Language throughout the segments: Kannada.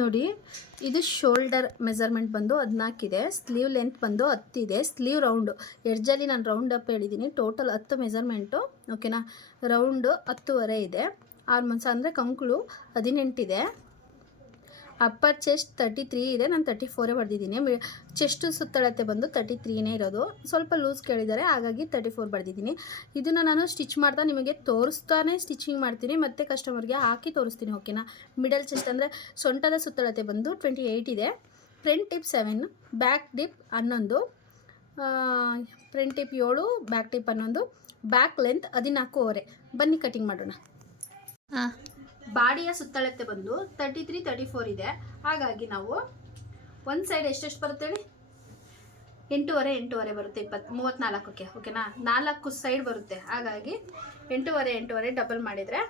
ನೋಡಿ, ಇದು ಶೋಲ್ಡರ್ ಮೆಜರ್ಮೆಂಟ್ ಬಂದು 14 ಇದೆ, ಸ್ಲೀವ್ ಲೆಂತ್ ಬಂದು 10 ಇದೆ, ಸ್ಲೀವ್ ರೌಂಡು ಎಡ್ಜಲ್ಲಿ ನಾನು ರೌಂಡ್ ಅಪ್ ಹೇಳಿದ್ದೀನಿ. ಟೋಟಲ್ 10 ಮೆಜರ್ಮೆಂಟು, ಓಕೆನಾ. ರೌಂಡು 10.5 ಇದೆ. ಆರ್ಮನ್ಸ್ ಅಂದರೆ ಕಂಕುಳು 18 ಇದೆ. ಅಪ್ಪರ್ ಚೆಸ್ಟ್ 33 ಇದೆ, ನಾನು 34 ಬರೆದಿದ್ದೀನಿ. ಚೆಸ್ಟು ಸುತ್ತಳತೆ ಬಂದು 33ನೇ ಇರೋದು. ಸ್ವಲ್ಪ ಲೂಸ್ ಕೇಳಿದ್ದಾರೆ, ಹಾಗಾಗಿ 34 ಬರೆದಿದ್ದೀನಿ. ಇದನ್ನು ನಾನು ಸ್ಟಿಚ್ ಮಾಡ್ತಾ ನಿಮಗೆ ತೋರಿಸ್ತಾನೆ ಸ್ಟಿಚಿಂಗ್ ಮಾಡ್ತೀನಿ, ಮತ್ತು ಕಸ್ಟಮರ್ಗೆ ಹಾಕಿ ತೋರಿಸ್ತೀನಿ, ಓಕೆನಾ. ಮಿಡಲ್ ಚೆಸ್ಟ್ ಅಂದರೆ ಸೊಂಟದ ಸುತ್ತಳತೆ ಬಂದು 28 ಇದೆ. Front tip 7, back tip 11, front tip 7, back tip 11, back length 14.5. ಬನ್ನಿ ಕಟಿಂಗ್ ಮಾಡೋಣ. ಬಾಡಿಯ ಸುತ್ತಳತೆ ಬಂದು 33, 34 ಇದೆ. ಹಾಗಾಗಿ ನಾವು ಒಂದು ಸೈಡ್ ಎಷ್ಟೆಷ್ಟು ಬರುತ್ತೆ ಹೇಳಿ, 8.5 ಬರುತ್ತೆ. 34ಕ್ಕೆ, ಓಕೆನಾ. 4 ಸೈಡ್ ಬರುತ್ತೆ, ಹಾಗಾಗಿ 8.5 ಡಬಲ್ ಮಾಡಿದರೆ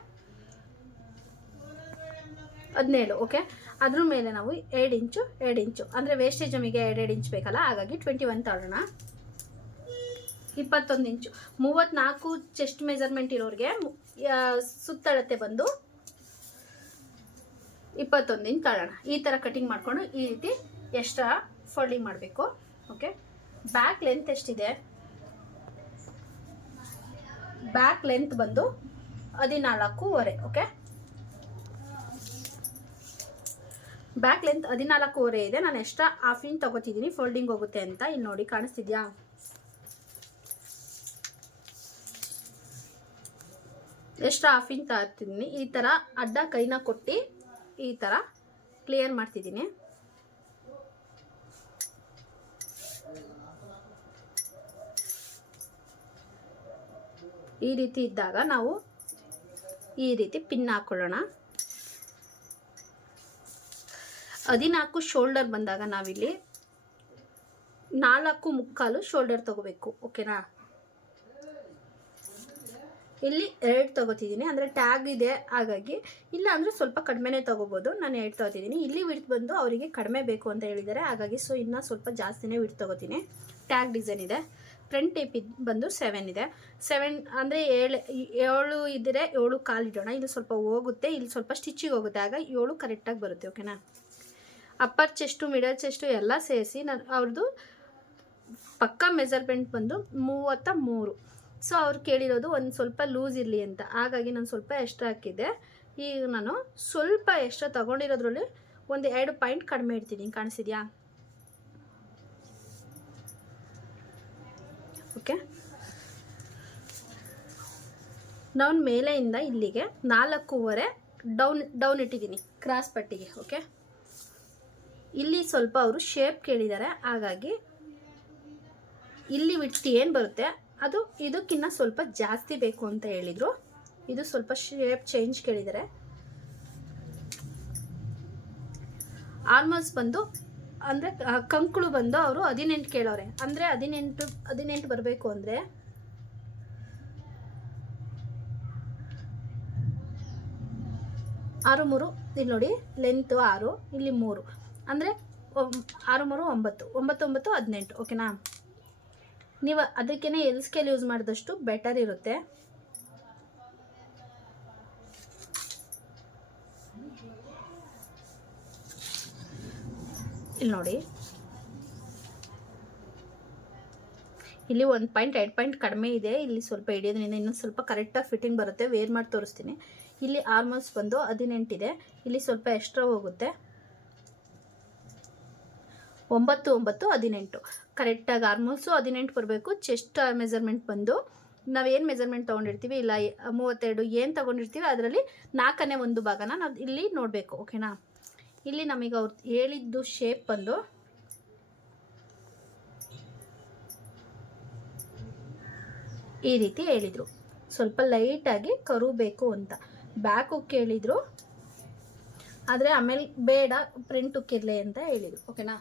17, ಓಕೆ. ಅದ್ರ ಮೇಲೆ ನಾವು 2 ಇಂಚು ಅಂದರೆ ವೇಸ್ಟೇಜ್ ನಮಗೆ 2 ಇಂಚ್ ಬೇಕಲ್ಲ, ಹಾಗಾಗಿ 21 ತಗೊಳ್ಳೋಣ. 21 ಇಂಚು. 34 ಚೆಸ್ಟ್ ಮೆಜರ್ಮೆಂಟ್ ಇರೋರಿಗೆ ಸುತ್ತಳತೆ ಬಂದು 21 ಇಂಚ್ ತಗೊಳ್ಳೋಣ. ಈ ಥರ ಕಟಿಂಗ್ ಮಾಡಿಕೊಂಡು ಈ ರೀತಿ ಎಕ್ಸ್ಟ್ರಾ ಫೋಲ್ಡಿಂಗ್ ಮಾಡಬೇಕು, ಓಕೆ. ಬ್ಯಾಕ್ ಲೆಂತ್ ಎಷ್ಟಿದೆ, ಬ್ಯಾಕ್ ಲೆಂತ್ ಬಂದು 14.5, ಓಕೆ. ಬ್ಯಾಕ್ ಲೆಂತ್ 14.5 ಇದೆ. ನಾನು ಎಕ್ಸ್ಟ್ರಾ ಹಾಫ್ ಇಂಚ್ ತಗೋತಿದ್ದೀನಿ, ಫೋಲ್ಡಿಂಗ್ ಹೋಗುತ್ತೆ ಅಂತ. ಇಲ್ಲಿ ನೋಡಿ, ಕಾಣಿಸ್ತಿದ್ಯಾ? ಎಕ್ಸ್ಟ್ರಾ ಹಾಫ್ ಇಂಚ್ ತಗೋತಿದ್ದೀನಿ. ಈ ಥರ ಅಡ್ಡ ಕೈನ ಕೊಟ್ಟು ಈ ಥರ ಕ್ಲಿಯರ್ ಮಾಡ್ತಿದ್ದೀನಿ. ಈ ರೀತಿ ಇದ್ದಾಗ ನಾವು ಈ ರೀತಿ ಪಿನ್ ಹಾಕೊಳ್ಳೋಣ. 14 ಶೋಲ್ಡರ್ ಬಂದಾಗ ನಾವಿಲ್ಲಿ 4.25 ಶೋಲ್ಡರ್ ತಗೋಬೇಕು, ಓಕೆನಾ. ಇಲ್ಲಿ 2 ತಗೋತಿದ್ದೀನಿ, ಅಂದರೆ ಟ್ಯಾಗ್ ಇದೆ, ಹಾಗಾಗಿ ಇಲ್ಲ ಅಂದರೆ ಸ್ವಲ್ಪ ಕಡಿಮೆನೇ ತೊಗೋಬೋದು. ನಾನು 2 ತಗೋತಿದ್ದೀನಿ. ಇಲ್ಲಿ ವಿಡ್ತ್ ಬಂದು ಅವರಿಗೆ ಕಡಿಮೆ ಬೇಕು ಅಂತ ಹೇಳಿದ್ದಾರೆ, ಹಾಗಾಗಿ ಸೊ ಇನ್ನೂ ಸ್ವಲ್ಪ ಜಾಸ್ತಿನೇ ವಿಡ್ತ್ ತೊಗೋತೀನಿ. ಟ್ಯಾಗ್ ಡಿಸೈನ್ ಇದೆ. ಫ್ರಂಟ್ ಟೇಪ್ ಬಂದು 7 ಇದೆ. 7 ಅಂದರೆ 7 ಇದ್ದರೆ 7 ಕಾಲು ಇಡೋಣ. ಇದು ಸ್ವಲ್ಪ ಹೋಗುತ್ತೆ, ಇಲ್ಲಿ ಸ್ವಲ್ಪ ಸ್ಟಿಚಿಗೆ ಹೋಗುತ್ತೆ, ಆಗ 7 ಕರೆಕ್ಟಾಗಿ ಬರುತ್ತೆ, ಓಕೆನಾ. ಅಪ್ಪರ್ ಚೆಸ್ಟು ಮಿಡಲ್ ಚೆಸ್ಟು ಎಲ್ಲ ಸೇರಿಸಿ ನಾನು ಅವ್ರದ್ದು ಪಕ್ಕಾ ಮೆಜರ್ಮೆಂಟ್ ಬಂದು 33. ಸೊ ಅವ್ರು ಕೇಳಿರೋದು ಒಂದು ಸ್ವಲ್ಪ ಲೂಸ್ ಇರಲಿ ಅಂತ, ಹಾಗಾಗಿ ನಾನು ಸ್ವಲ್ಪ ಎಕ್ಸ್ಟ್ರಾ ಹಾಕಿದ್ದೆ. ಈಗ ನಾನು ಸ್ವಲ್ಪ ಎಕ್ಸ್ಟ್ರಾ ತೊಗೊಂಡಿರೋದ್ರಲ್ಲಿ ಒಂದು 2 ಪಾಯಿಂಟ್ ಕಡಿಮೆ ಇಡ್ತೀನಿ, ಕಾಣಿಸಿದ್ಯಾ? ಓಕೆ. ನಾನು ಮೇಲೆಯಿಂದ ಇಲ್ಲಿಗೆ 4.25 ಡೌನ್ ಇಟ್ಟಿದ್ದೀನಿ ಕ್ರಾಸ್ ಪಟ್ಟಿಗೆ, ಓಕೆ. ಇಲ್ಲಿ ಸ್ವಲ್ಪ ಅವರು ಶೇಪ್ ಕೇಳಿದ್ದಾರೆ, ಹಾಗಾಗಿ ಇಲ್ಲಿ ವಿಡ್ತ್ ಏನು ಬರುತ್ತೆ ಅದು ಇದಕ್ಕಿಂತ ಸ್ವಲ್ಪ ಜಾಸ್ತಿ ಬೇಕು ಅಂತ ಹೇಳಿದರು. ಇದು ಸ್ವಲ್ಪ ಶೇಪ್ ಚೇಂಜ್ ಕೇಳಿದ್ದಾರೆ. ಆಲ್ಮೋಸ್ಟ್ ಬಂದು ಅಂದರೆ ಕಂಕುಳು ಬಂದು ಅವರು 18 ಕೇಳೋರೆ, ಅಂದರೆ 18 ಬರಬೇಕು ಅಂದರೆ 6 3, ಇಲ್ಲಿ ನೋಡಿ ಲೆಂತು 6, ಇಲ್ಲಿ 3, ಅಂದರೆ 6 3 9, 9 9 18, ಓಕೆನಾ. ನೀವು ಅದಕ್ಕೇ ಎಲ್ ಸ್ಕೇಲ್ ಯೂಸ್ ಮಾಡಿದಷ್ಟು ಬೆಟರ್ ಇರುತ್ತೆ. ಇಲ್ಲಿ ನೋಡಿ, ಇಲ್ಲಿ 1 ಪಾಯಿಂಟ್ 2 ಪಾಯಿಂಟ್ ಕಡಿಮೆ ಇದೆ. ಇಲ್ಲಿ ಸ್ವಲ್ಪ ಹಿಡಿಯೋದ್ರಿಂದ ಇನ್ನೊಂದು ಸ್ವಲ್ಪ ಕರೆಕ್ಟಾಗಿ ಫಿಟ್ಟಿಂಗ್ ಬರುತ್ತೆ. ವೇರ್ ಮಾಡಿ ತೋರಿಸ್ತೀನಿ. ಇಲ್ಲಿ ಆಲ್ಮೋಸ್ಟ್ ಬಂದು 18 ಇದೆ, ಇಲ್ಲಿ ಸ್ವಲ್ಪ ಎಕ್ಸ್ಟ್ರಾ ಹೋಗುತ್ತೆ. 9 9 18 ಕರೆಕ್ಟಾಗಿ ಆಲ್ಮೋಸ್ಟು 18 ಬರಬೇಕು. ಚೆಸ್ಟ್ ಮೆಜರ್ಮೆಂಟ್ ಬಂದು ನಾವೇನು ಮೆಜರ್ಮೆಂಟ್ ತೊಗೊಂಡಿರ್ತೀವಿ, ಇಲ್ಲ 32 ಏನು ತೊಗೊಂಡಿರ್ತೀವಿ ಅದರಲ್ಲಿ 4ನೇ 1 ಭಾಗನ ನಾವು ಇಲ್ಲಿ ನೋಡಬೇಕು, ಓಕೆನಾ. ಇಲ್ಲಿ ನಮಗೆ ಅವ್ರು ಹೇಳಿದ್ದು ಶೇಪ್ ಬಂದು ಈ ರೀತಿ ಹೇಳಿದರು. ಸ್ವಲ್ಪ ಲೈಟಾಗಿ ಕರು ಬೇಕು ಅಂತ ಬ್ಯಾಕ್ ಹುಕ್ ಹೇಳಿದರು, ಆದರೆ ಆಮೇಲೆ ಬೇಡ ಫ್ರಂಟ್ ಹುಕ್ ಇರಲಿ ಅಂತ ಹೇಳಿದರು, ಓಕೆನಾ.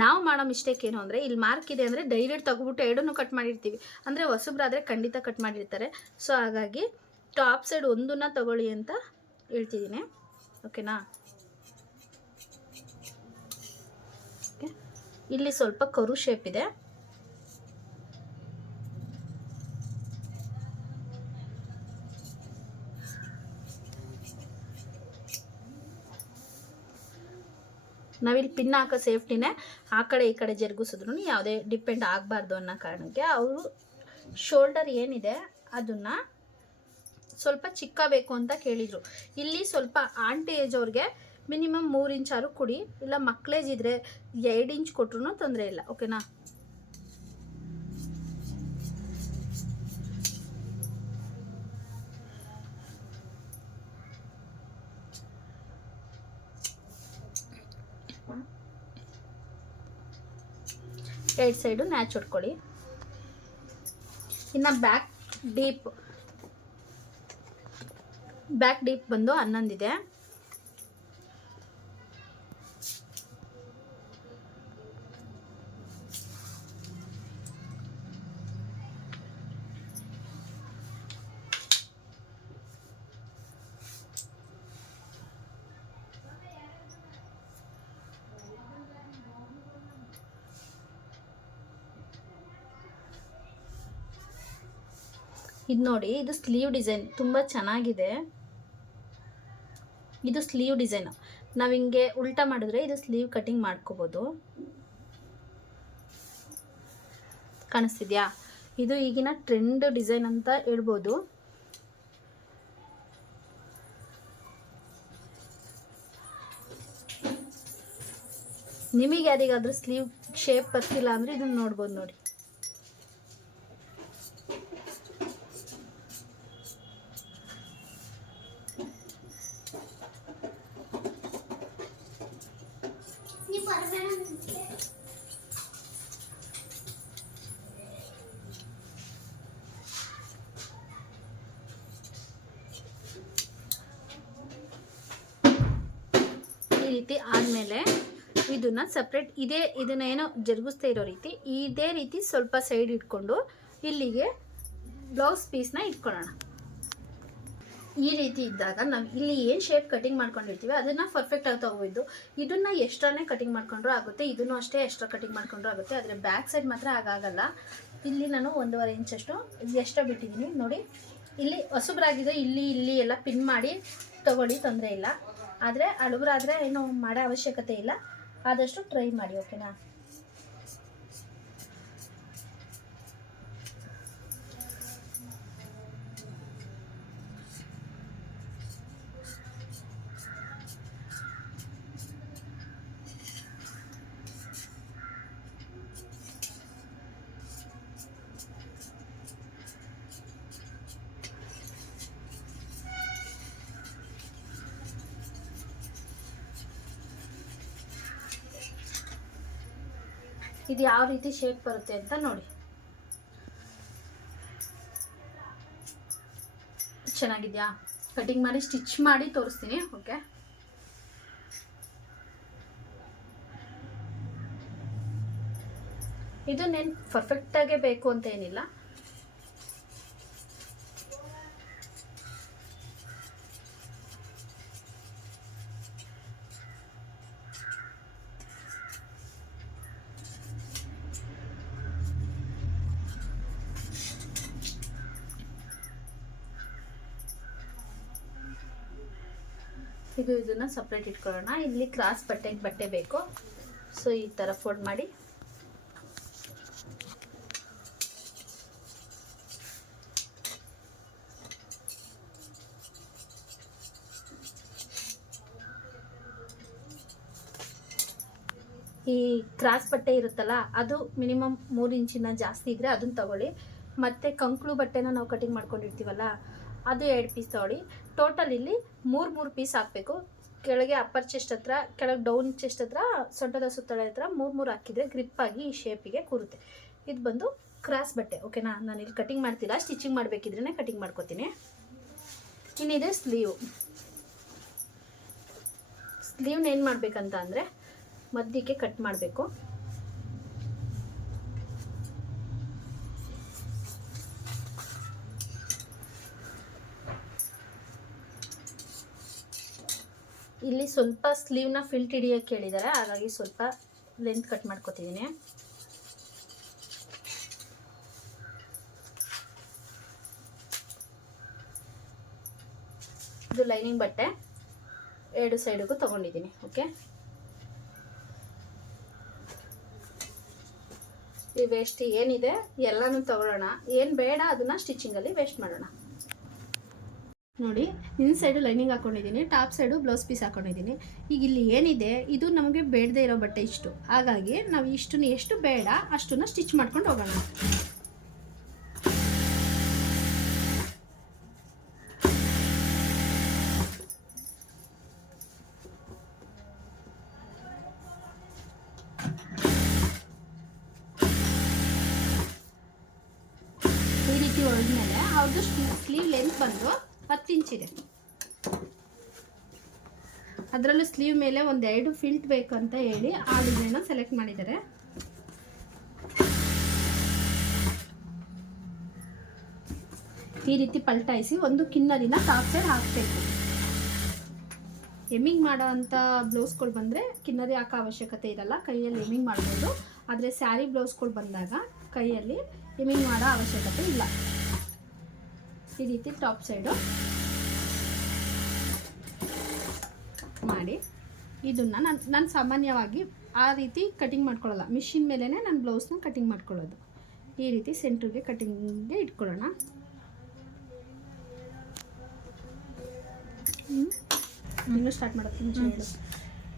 ನಾವು ಮಾಡೋ ಮಿಸ್ಟೇಕ್ ಏನು ಅಂದರೆ, ಇಲ್ಲಿ ಮಾರ್ಕ್ ಇದೆ ಅಂದರೆ ಡೈರೆಕ್ಟ್ ತಗೊಬಿಟ್ಟು 2 ಕಟ್ ಮಾಡಿರ್ತೀವಿ. ಅಂದರೆ ಹೊಸಬ್ರಾದರೆ ಖಂಡಿತ ಕಟ್ ಮಾಡಿರ್ತಾರೆ. ಸೊ ಹಾಗಾಗಿ ಟಾಪ್ ಸೈಡ್ ಒಂದನ್ನು ತಗೊಳ್ಳಿ ಅಂತ ಹೇಳ್ತಿದ್ದೀನಿ, ಓಕೆನಾ. ಓಕೆ. ಇಲ್ಲಿ ಸ್ವಲ್ಪ ಕರು ಶೇಪ್ ಇದೆ, ನಾವಿಲ್ಲಿ ಪಿನ್ ಹಾಕೋ ಸೇಫ್ಟಿನೇ ಆ ಕಡೆ ಈ ಕಡೆ ಜರುಗಿಸಿದ್ರು ಯಾವುದೇ ಡಿಪೆಂಡ್ ಆಗಬಾರ್ದು ಅನ್ನೋ ಕಾರಣಕ್ಕೆ ಅವರು ಶೋಲ್ಡರ್ ಏನಿದೆ ಅದನ್ನು ಸ್ವಲ್ಪ ಚಿಕ್ಕ ಬೇಕು ಅಂತ ಕೇಳಿದರು. ಇಲ್ಲಿ ಸ್ವಲ್ಪ ಆಂಟಿ ಏಜ್ ಅವ್ರಿಗೆ ಮಿನಿಮಮ್ 3 ಇಂಚಾರು ಕೊಡಿ, ಇಲ್ಲ ಮಕ್ಕಳೇಜ್ ಇದ್ದರೆ 2 ಇಂಚ್ ಕೊಟ್ರು ತೊಂದರೆ ಇಲ್ಲ. ಓಕೆನಾ? ಎರಡು ಸೈಡು ನ್ಯಾಚ್ ಹೊಡ್ಕೊಳ್ಳಿ. ಇನ್ನು ಬ್ಯಾಕ್ ಡೀಪ್ ಬಂದು 11 ಇದೆ. ಇದು ನೋಡಿ, ಇದು ಸ್ಲೀವ್ ಡಿಸೈನ್ ತುಂಬ ಚೆನ್ನಾಗಿದೆ. ಇದು ಸ್ಲೀವ್ ಡಿಸೈನು. ನಾವು ಹಿಂಗೆ ಉಲ್ಟಾ ಮಾಡಿದ್ರೆ ಇದು ಸ್ಲೀವ್ ಕಟಿಂಗ್ ಮಾಡ್ಕೋಬೋದು. ಕಾಣಿಸ್ತಿದ್ಯಾ? ಇದು ಈಗಿನ ಟ್ರೆಂಡ್ ಡಿಸೈನ್ ಅಂತ ಹೇಳ್ಬೋದು. ನಿಮಗೆ ಯಾರಿಗಾದ್ರೂ ಸ್ಲೀವ್ ಶೇಪ್ ಬರ್ತಿಲ್ಲ ಅಂದರೆ ಇದನ್ನು ನೋಡ್ಬೋದು ನೋಡಿ. ಈ ರೀತಿ ಆದಮೇಲೆ ಇದನ್ನು ಸಪ್ರೇಟ್ ಇದನ್ನೇನೋ ಜರುಗಿಸ್ತಾ ಇರೋ ರೀತಿ ಇದೇ ರೀತಿ ಸ್ವಲ್ಪ ಸೈಡ್ ಇಟ್ಕೊಂಡು ಇಲ್ಲಿಗೆ ಬ್ಲೌಸ್ ಪೀಸ್ನ ಇಟ್ಕೊಳ್ಳೋಣ. ಈ ರೀತಿ ಇದ್ದಾಗ ನಾವು ಇಲ್ಲಿ ಏನು ಶೇಪ್ ಕಟಿಂಗ್ ಮಾಡ್ಕೊಂಡಿರ್ತೀವಿ ಅದನ್ನು ಪರ್ಫೆಕ್ಟಾಗಿ ತಗೋಬೋದು. ಇದನ್ನು ಎಷ್ಟ್ರಾನೇ ಕಟಿಂಗ್ ಮಾಡ್ಕೊಂಡ್ರೂ ಆಗುತ್ತೆ, ಇದನ್ನು ಅಷ್ಟೇ ಎಕ್ಸ್ಟ್ರಾ ಕಟಿಂಗ್ ಮಾಡ್ಕೊಂಡ್ರೂ ಆಗುತ್ತೆ. ಆದರೆ ಬ್ಯಾಕ್ ಸೈಡ್ ಮಾತ್ರ ಆಗಾಗಲ್ಲ. ಇಲ್ಲಿ ನಾನು 1.5 ಇಂಚಷ್ಟು ಎಕ್ಸ್ಟ್ರಾ ಬಿಟ್ಟಿದ್ದೀನಿ ನೋಡಿ. ಇಲ್ಲಿ ಹೊಸಬ್ರಾಗಿದೆ, ಇಲ್ಲಿ ಎಲ್ಲ ಪಿನ್ ಮಾಡಿ ತಗೊಳ್ಳಿ, ತೊಂದರೆ ಇಲ್ಲ. ಆದರೆ ಹಳಬ್ರಾದರೆ ಏನು ಮಾಡೋ ಅವಶ್ಯಕತೆ ಇಲ್ಲ. ಆದಷ್ಟು ಟ್ರೈ ಮಾಡಿ. ಓಕೆನಾ? ಇದು ಯಾವ ರೀತಿ ಶೇಪ್ ಬರುತ್ತೆ ಅಂತ ನೋಡಿ. ಚೆನ್ನಾಗಿದೆಯಾ? ಕಟಿಂಗ್ ಮಾಡಿ ಸ್ಟಿಚ್ ಮಾಡಿ ತೋರಿಸ್ತೀನಿ. ಓಕೆ, ಇದನ್ನೇನು ಪರ್ಫೆಕ್ಟಾಗೇ ಬೇಕು ಅಂತ ಏನಿಲ್ಲ. ಇದನ್ನು ಸಪ್ರೇಟ್ ಇಟ್ಕೊಳ್ಳೋಣ. ಇಲ್ಲಿ ಕ್ರಾಸ್ ಬಟ್ಟೆ ಬೇಕು. ಸೊ ಈ ಥರ ಫೋಲ್ಡ್ ಮಾಡಿ ಈ ಕ್ರಾಸ್ ಬಟ್ಟೆ ಇರುತ್ತಲ್ಲ ಅದು ಮಿನಿಮಮ್ 3 ಇಂಚಿನ ಜಾಸ್ತಿ ಇದ್ದರೆ ಅದನ್ನು ತಗೊಳ್ಳಿ. ಮತ್ತು ಕಂಕ್ಳು ಬಟ್ಟೆನ ನಾವು ಕಟಿಂಗ್ ಮಾಡ್ಕೊಂಡಿರ್ತೀವಲ್ಲ ಅದು 2 ಪೀಸ್ ತಗೊಳ್ಳಿ. ಟೋಟಲ್ ಇಲ್ಲಿ 3 ಪೀಸ್ ಹಾಕಬೇಕು. ಕೆಳಗೆ ಅಪ್ಪರ್ ಚೆಸ್ಟ್ ಹತ್ರ, ಕೆಳಗೆ ಡೌನ್ ಚೆಸ್ಟ್ ಹತ್ರ, ಸೊಂಟದ ಸುತ್ತಳ ಹತ್ರ 3 ಹಾಕಿದರೆ ಗ್ರಿಪ್ಪಾಗಿ ಈ ಶೇಪಿಗೆ ಕೂರುತ್ತೆ. ಇದು ಬಂದು ಕ್ರಾಸ್ ಬಟ್ಟೆ. ಓಕೆನಾ? ನಾನು ಇಲ್ಲಿ ಕಟಿಂಗ್ ಮಾಡ್ತಿಲ್ಲ, ಸ್ಟಿಚಿಂಗ್ ಮಾಡಬೇಕಿದ್ರೇ ಕಟಿಂಗ್ ಮಾಡ್ಕೋತೀನಿ. ಇನ್ನಿದೆ ಸ್ಲೀವ್ನ ಏನು ಮಾಡಬೇಕಂತ ಅಂದರೆ ಮಧ್ಯಕ್ಕೆ ಕಟ್ ಮಾಡಬೇಕು. ಇಲ್ಲಿ ಸ್ವಲ್ಪ ಸ್ಲೀವ್ನ ಫಿಲ್ಟ್ ಹಿಡಿಯೋಕ್ಕೆ ಹೇಳಿದ್ದಾರೆ, ಹಾಗಾಗಿ ಸ್ವಲ್ಪ ಲೆಂತ್ ಕಟ್ ಮಾಡ್ಕೊತಿದ್ದೀನಿ. ಇದು ಲೈನಿಂಗ್ ಬಟ್ಟೆ 2 ಸೈಡಿಗೂ ತೊಗೊಂಡಿದ್ದೀನಿ. ಓಕೆ, ಈ ವೇಸ್ಟ್ ಏನಿದೆ ಎಲ್ಲನೂ ತಗೊಳ್ಳೋಣ, ಏನು ಬೇಡ ಅದನ್ನು ಸ್ಟಿಚಿಂಗಲ್ಲಿ ವೇಸ್ಟ್ ಮಾಡೋಣ. ನೋಡಿ, ಇನ್ ಸೈಡು ಲೈನಿಂಗ್ ಹಾಕೊಂಡಿದ್ದೀನಿ, ಟಾಪ್ ಸೈಡು ಬ್ಲೌಸ್ ಪೀಸ್ ಹಾಕೊಂಡಿದ್ದೀನಿ. ಈಗ ಇಲ್ಲಿ ಏನಿದೆ ಇದು ನಮಗೆ ಬೇಡದೇ ಇರೋ ಬಟ್ಟೆ ಇಷ್ಟು, ಹಾಗಾಗಿ ನಾವು ಇಷ್ಟನ್ನು ಎಷ್ಟು ಬೇಡ ಅಷ್ಟನ್ನು ಸ್ಟಿಚ್ ಮಾಡ್ಕೊಂಡು ಹೋಗೋಣ. ಈ ರೀತಿ ಹೊಡೆದ್ಮೇಲೆ ಅವ್ರದ್ದು ಸ್ಲೀವ್ ಲೆಂತ್ ಬಂದು 10 ಇಂಚಿದೆ. ಅದರಲ್ಲೂ ಸ್ಲೀವ್ ಮೇಲೆ ಒಂದು 2 ಫಿಲ್ಟ್ ಬೇಕಂತ ಹೇಳಿ ಆ ಡಿಸೈನ ಸೆಲೆಕ್ಟ್ ಮಾಡಿದ್ದಾರೆ. ಈ ರೀತಿ ಪಲ್ಟಾಯಿಸಿ ಒಂದು ಕಿನ್ನರಿನ ಟಾಪ್ ಸೈಡ್ ಹಾಕಬೇಕು. ಎಮ್ಮಿಂಗ್ ಮಾಡೋ ಅಂಥ ಬ್ಲೌಸ್ಗಳು ಬಂದರೆ ಕಿನ್ನರಿ ಹಾಕೋ ಅವಶ್ಯಕತೆ ಇರಲ್ಲ, ಕೈಯಲ್ಲಿ ಎಮ್ಮಿಂಗ್ ಮಾಡ್ಬೋದು. ಆದರೆ ಸ್ಯಾರಿ ಬ್ಲೌಸ್ಗಳು ಬಂದಾಗ ಕೈಯಲ್ಲಿ ಎಮ್ಮಿಂಗ್ ಮಾಡೋ ಅವಶ್ಯಕತೆ ಇಲ್ಲ. ಈ ರೀತಿ ಟಾಪ್ ಸೈಡು ಮಾಡಿ ಇದನ್ನು ನಾನು ಸಾಮಾನ್ಯವಾಗಿ ಆ ರೀತಿ ಕಟಿಂಗ್ ಮಾಡ್ಕೊಳ್ಳಲ್ಲ, ಮಿಷಿನ್ ಮೇಲೇ ನಾನು ಬ್ಲೌಸ್ನ ಕಟಿಂಗ್ ಮಾಡ್ಕೊಳ್ಳೋದು. ಈ ರೀತಿ ಸೆಂಟ್ರಿಗೆ ಕಟಿಂಗ್ಗೆ ಇಟ್ಕೊಳ್ಳೋಣ. ಇನ್ನೂ ಸ್ಟಾರ್ಟ್ ಮಾಡೋದು.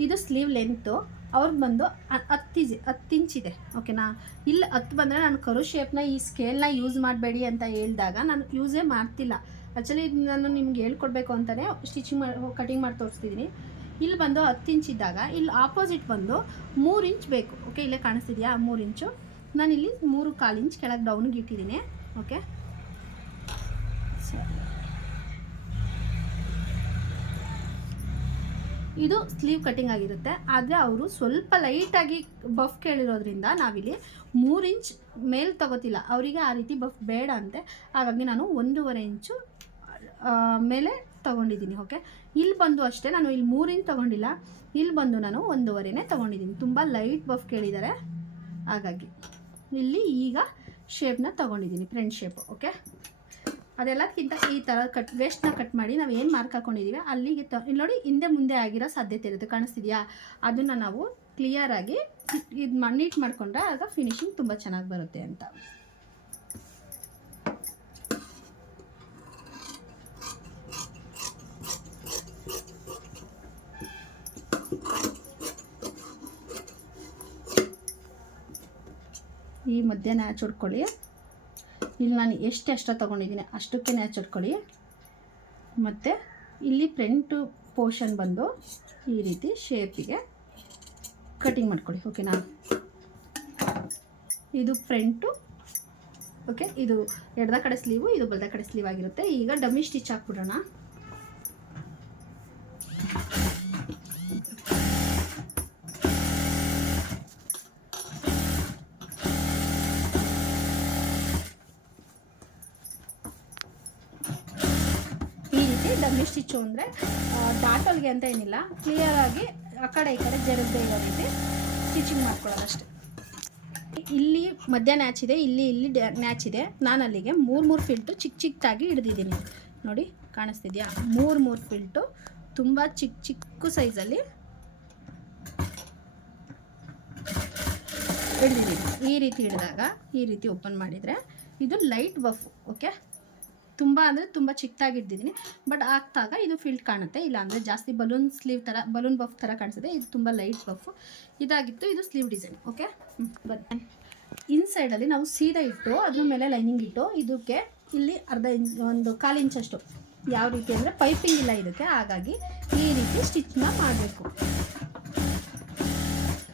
ಇದು ಸ್ಲೀವ್ ಲೆಂತು ಅವ್ರಿಗೆ ಬಂದು 10 ಇಂಚಿದೆ. ಓಕೆನಾ? ಇಲ್ಲಿ 10 ಬಂದರೆ ನಾನು ಕರು ಶೇಪ್ನ ಈ ಸ್ಕೇಲ್ನ ಯೂಸ್ ಮಾಡಬೇಡಿ ಅಂತ ಹೇಳಿದಾಗ ನಾನು ಯೂಸೇ ಮಾಡ್ತಿಲ್ಲ. ಆ್ಯಕ್ಚುಲಿ ನಾನು ನಿಮ್ಗೆ ಹೇಳ್ಕೊಡ್ಬೇಕು ಅಂತಲೇ ಕಟಿಂಗ್ ಮಾಡಿ ತೋರಿಸ್ತಿದ್ದೀನಿ. ಇಲ್ಲಿ ಬಂದು 10 ಇಂಚ್ ಇದ್ದಾಗ ಇಲ್ಲಿ ಆಪೋಸಿಟ್ ಬಂದು 3 ಇಂಚ್ ಬೇಕು. ಓಕೆ, ಇಲ್ಲೇ ಕಾಣಿಸ್ತಿದೆಯಾ 3 ಇಂಚು. ನಾನಿಲ್ಲಿ 3.25 ಇಂಚ್ ಕೆಳಗೆ ಡೌನಿಗೆ ಇಟ್ಟಿದ್ದೀನಿ. ಓಕೆ, ಇದು ಸ್ಲೀವ್ ಕಟಿಂಗ್ ಆಗಿರುತ್ತೆ. ಆದರೆ ಅವರು ಸ್ವಲ್ಪ ಲೈಟಾಗಿ ಬಫ್ ಕೇಳಿರೋದ್ರಿಂದ ನಾವಿಲ್ಲಿ 3 ಇಂಚ್ ಮೇಲೆ ತಗೋತಿಲ್ಲ. ಅವರಿಗೆ ಆ ರೀತಿ ಬಫ್ ಬೇಡ ಅಂತೆ, ಹಾಗಾಗಿ ನಾನು 1.5 ಇಂಚು ಮೇಲೆ ತೊಗೊಂಡಿದ್ದೀನಿ. ಓಕೆ, ಇಲ್ಲಿ ಬಂದು ಅಷ್ಟೇ, ನಾನು ಇಲ್ಲಿ 3 ಇಂಚ್ ತೊಗೊಂಡಿಲ್ಲ, ಇಲ್ಲಿ ಬಂದು ನಾನು 1.5ನೇ ತೊಗೊಂಡಿದ್ದೀನಿ. ತುಂಬ ಲೈಟ್ ಬಫ್ ಕೇಳಿದ್ದಾರೆ, ಹಾಗಾಗಿ ಇಲ್ಲಿ ಈಗ ಶೇಪ್ನ ತೊಗೊಂಡಿದ್ದೀನಿ, ಫ್ರಂಟ್ ಶೇಪು. ಓಕೆ, ಅದೆಲ್ಲಕ್ಕಿಂತ ಈ ಥರ ವೇಸ್ಟ್ನ ಕಟ್ ಮಾಡಿ ನಾವು ಏನು ಮಾರ್ಕ್ ಹಾಕೊಂಡಿದ್ದೀವಿ ಅಲ್ಲಿಗೆ ಇಲ್ಲಿ ನೋಡಿ, ಹಿಂದೆ ಮುಂದೆ ಆಗಿರೋ ಸಾಧ್ಯತೆ ಇರುತ್ತೆ. ಕಾಣಿಸ್ತಿದೆಯಾ? ಅದನ್ನು ನಾವು ಕ್ಲಿಯರಾಗಿ ಇದು ನೀಟ್ ಮಾಡಿಕೊಂಡ್ರೆ ಆಗ ಫಿನಿಶಿಂಗ್ ತುಂಬ ಚೆನ್ನಾಗಿ ಬರುತ್ತೆ ಅಂತ. ಈ ಮಧ್ಯ ನ್ಯಾಚ್ ಹೊಡ್ಕೊಳ್ಳಿ. ಇಲ್ಲಿ ನಾನು ಎಷ್ಟು ತೊಗೊಂಡಿದ್ದೀನಿ ಅಷ್ಟಕ್ಕೆ ನ್ಯಾಚ್ ಹೊಡ್ಕೊಳ್ಳಿ. ಮತ್ತು ಇಲ್ಲಿ ಫ್ರಂಟು ಪೋರ್ಷನ್ ಬಂದು ಈ ರೀತಿ ಶೇಪಿಗೆ ಕಟಿಂಗ್ ಮಾಡ್ಕೊಳ್ಳಿ. ಓಕೆನಾ? ಇದು ಫ್ರಂಟು. ಓಕೆ, ಇದು ಎಡದ ಕಡೆ ಸ್ಲೀವು, ಇದು ಬಲದ ಕಡೆ ಸ್ಲೀವ್ ಆಗಿರುತ್ತೆ. ಈಗ ಡಮ್ಮಿ ಸ್ಟಿಚ್ ಹಾಕ್ಬಿಡೋಣ. ಡಮ್ಮಿ ಸ್ಟಿಚ್ಚು ಅಂದರೆ ಡಾಟಲ್ಗೆ ಅಂತ ಏನಿಲ್ಲ, ಕ್ಲಿಯರಾಗಿ ಆ ಕಡೆ ಈ ಕಡೆ ಜರಗದೆ ಇರೋ ರೀತಿ ಸ್ಟಿಚಿಂಗ್ ಮಾಡ್ಕೊಳ್ಳೋದು ಅಷ್ಟೇ. ಇಲ್ಲಿ ಮಧ್ಯ ನ್ಯಾಚ್ ಇದೆ, ಇಲ್ಲಿ ನ್ಯಾಚ್ ಇದೆ. ನಾನು ಅಲ್ಲಿಗೆ 3 ಫಿಲ್ಟು ಚಿಕ್ಕದಾಗಿ ಹಿಡ್ದಿದ್ದೀನಿ. ನೋಡಿ, ಕಾಣಿಸ್ತಿದೆಯಾ? 3 ಫಿಲ್ಟು ತುಂಬ ಚಿಕ್ಕ ಸೈಜಲ್ಲಿ ಹಿಡ್ದಿದ್ದೀನಿ. ಈ ರೀತಿ ಹಿಡಿದಾಗ ಈ ರೀತಿ ಓಪನ್ ಮಾಡಿದರೆ ಇದು ಲೈಟ್ ಬಫ್. ಓಕೆ, ತುಂಬ ಅಂದರೆ ತುಂಬ ಚಿಕ್ಕದಾಗಿ ಇಟ್ಟಿದ್ದೀನಿ, ಬಟ್ ಹಾಕ್ದಾಗ ಇದು ಫಿಲ್ಟ್ ಕಾಣುತ್ತೆ. ಇಲ್ಲಾಂದರೆ ಜಾಸ್ತಿ ಬಲೂನ್ ಸ್ಲೀವ್ ಥರ, ಬಲೂನ್ ಬಫ್ ಥರ ಕಾಣಿಸುತ್ತೆ. ಇದು ತುಂಬ ಲೈಟ್ ಬಫ್ ಇದಾಗಿತ್ತು. ಇದು ಸ್ಲೀವ್ ಡಿಸೈನ್. ಓಕೆ, ಬರುತ್ತೆ. ಇನ್ಸೈಡಲ್ಲಿ ನಾವು ಸೀದಾ ಇಟ್ಟು ಅದ್ರ ಮೇಲೆ ಲೈನಿಂಗ್ ಇಟ್ಟು ಇದಕ್ಕೆ ಇಲ್ಲಿ ಅರ್ಧ ಇಂಚ್, 1/4 ಇಂಚಷ್ಟು, ಯಾವ ರೀತಿ ಅಂದರೆ ಪೈಪಿಂಗ್ ಇಲ್ಲ ಇದಕ್ಕೆ, ಹಾಗಾಗಿ ಈ ರೀತಿ ಸ್ಟಿಚ್ನ ಮಾಡಬೇಕು.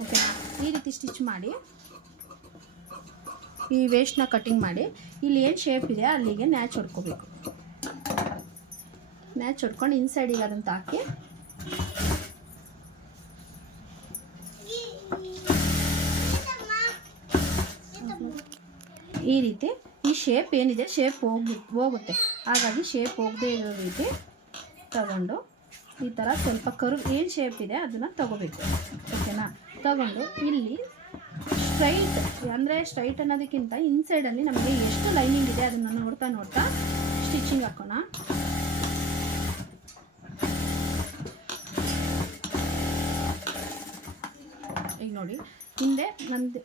ಓಕೆ, ಈ ರೀತಿ ಸ್ಟಿಚ್ ಮಾಡಿ ಈ ವೇಸ್ಟ್ನ ಕಟಿಂಗ್ ಮಾಡಿ ಇಲ್ಲಿ ಏನು ಶೇಪ್ ಇದೆ ಅಲ್ಲಿಗೆ ನ್ಯಾಚ್ ಹೊಡ್ಕೋಬೇಕು. ನ್ಯಾಚ್ ಹೊಡ್ಕೊಂಡು ಇನ್ಸೈಡಿಗೆ ಅದಂತ ಹಾಕಿ ಈ ರೀತಿ ಈ ಶೇಪ್ ಏನಿದೆ ಶೇಪ್ ಹೋಗುತ್ತೆ, ಹಾಗಾಗಿ ಶೇಪ್ ಹೋಗದೆ ಇರೋ ರೀತಿ ತಗೊಂಡು ಈ ಥರ ಸ್ವಲ್ಪ ಕರ್ವ್ ಏನು ಶೇಪ್ ಇದೆ ಅದನ್ನು ತಗೋಬೇಕು. ಓಕೆನಾ? ತಗೊಂಡು ಇಲ್ಲಿ ಸ್ಟ್ರೈಟ್ ಅಂದರೆ ಸ್ಟ್ರೈಟ್ ಅನ್ನೋದಕ್ಕಿಂತ ಇನ್ಸೈಡಲ್ಲಿ ನಮಗೆ ಎಷ್ಟು ಲೈನಿಂಗ್ ಇದೆ ಅದನ್ನು ನೋಡ್ತಾ ಸ್ಟಿಚಿಂಗ್ ಹಾಕೋಣ. ಈಗ ನೋಡಿ, ಹಿಂದೆ ನಂದು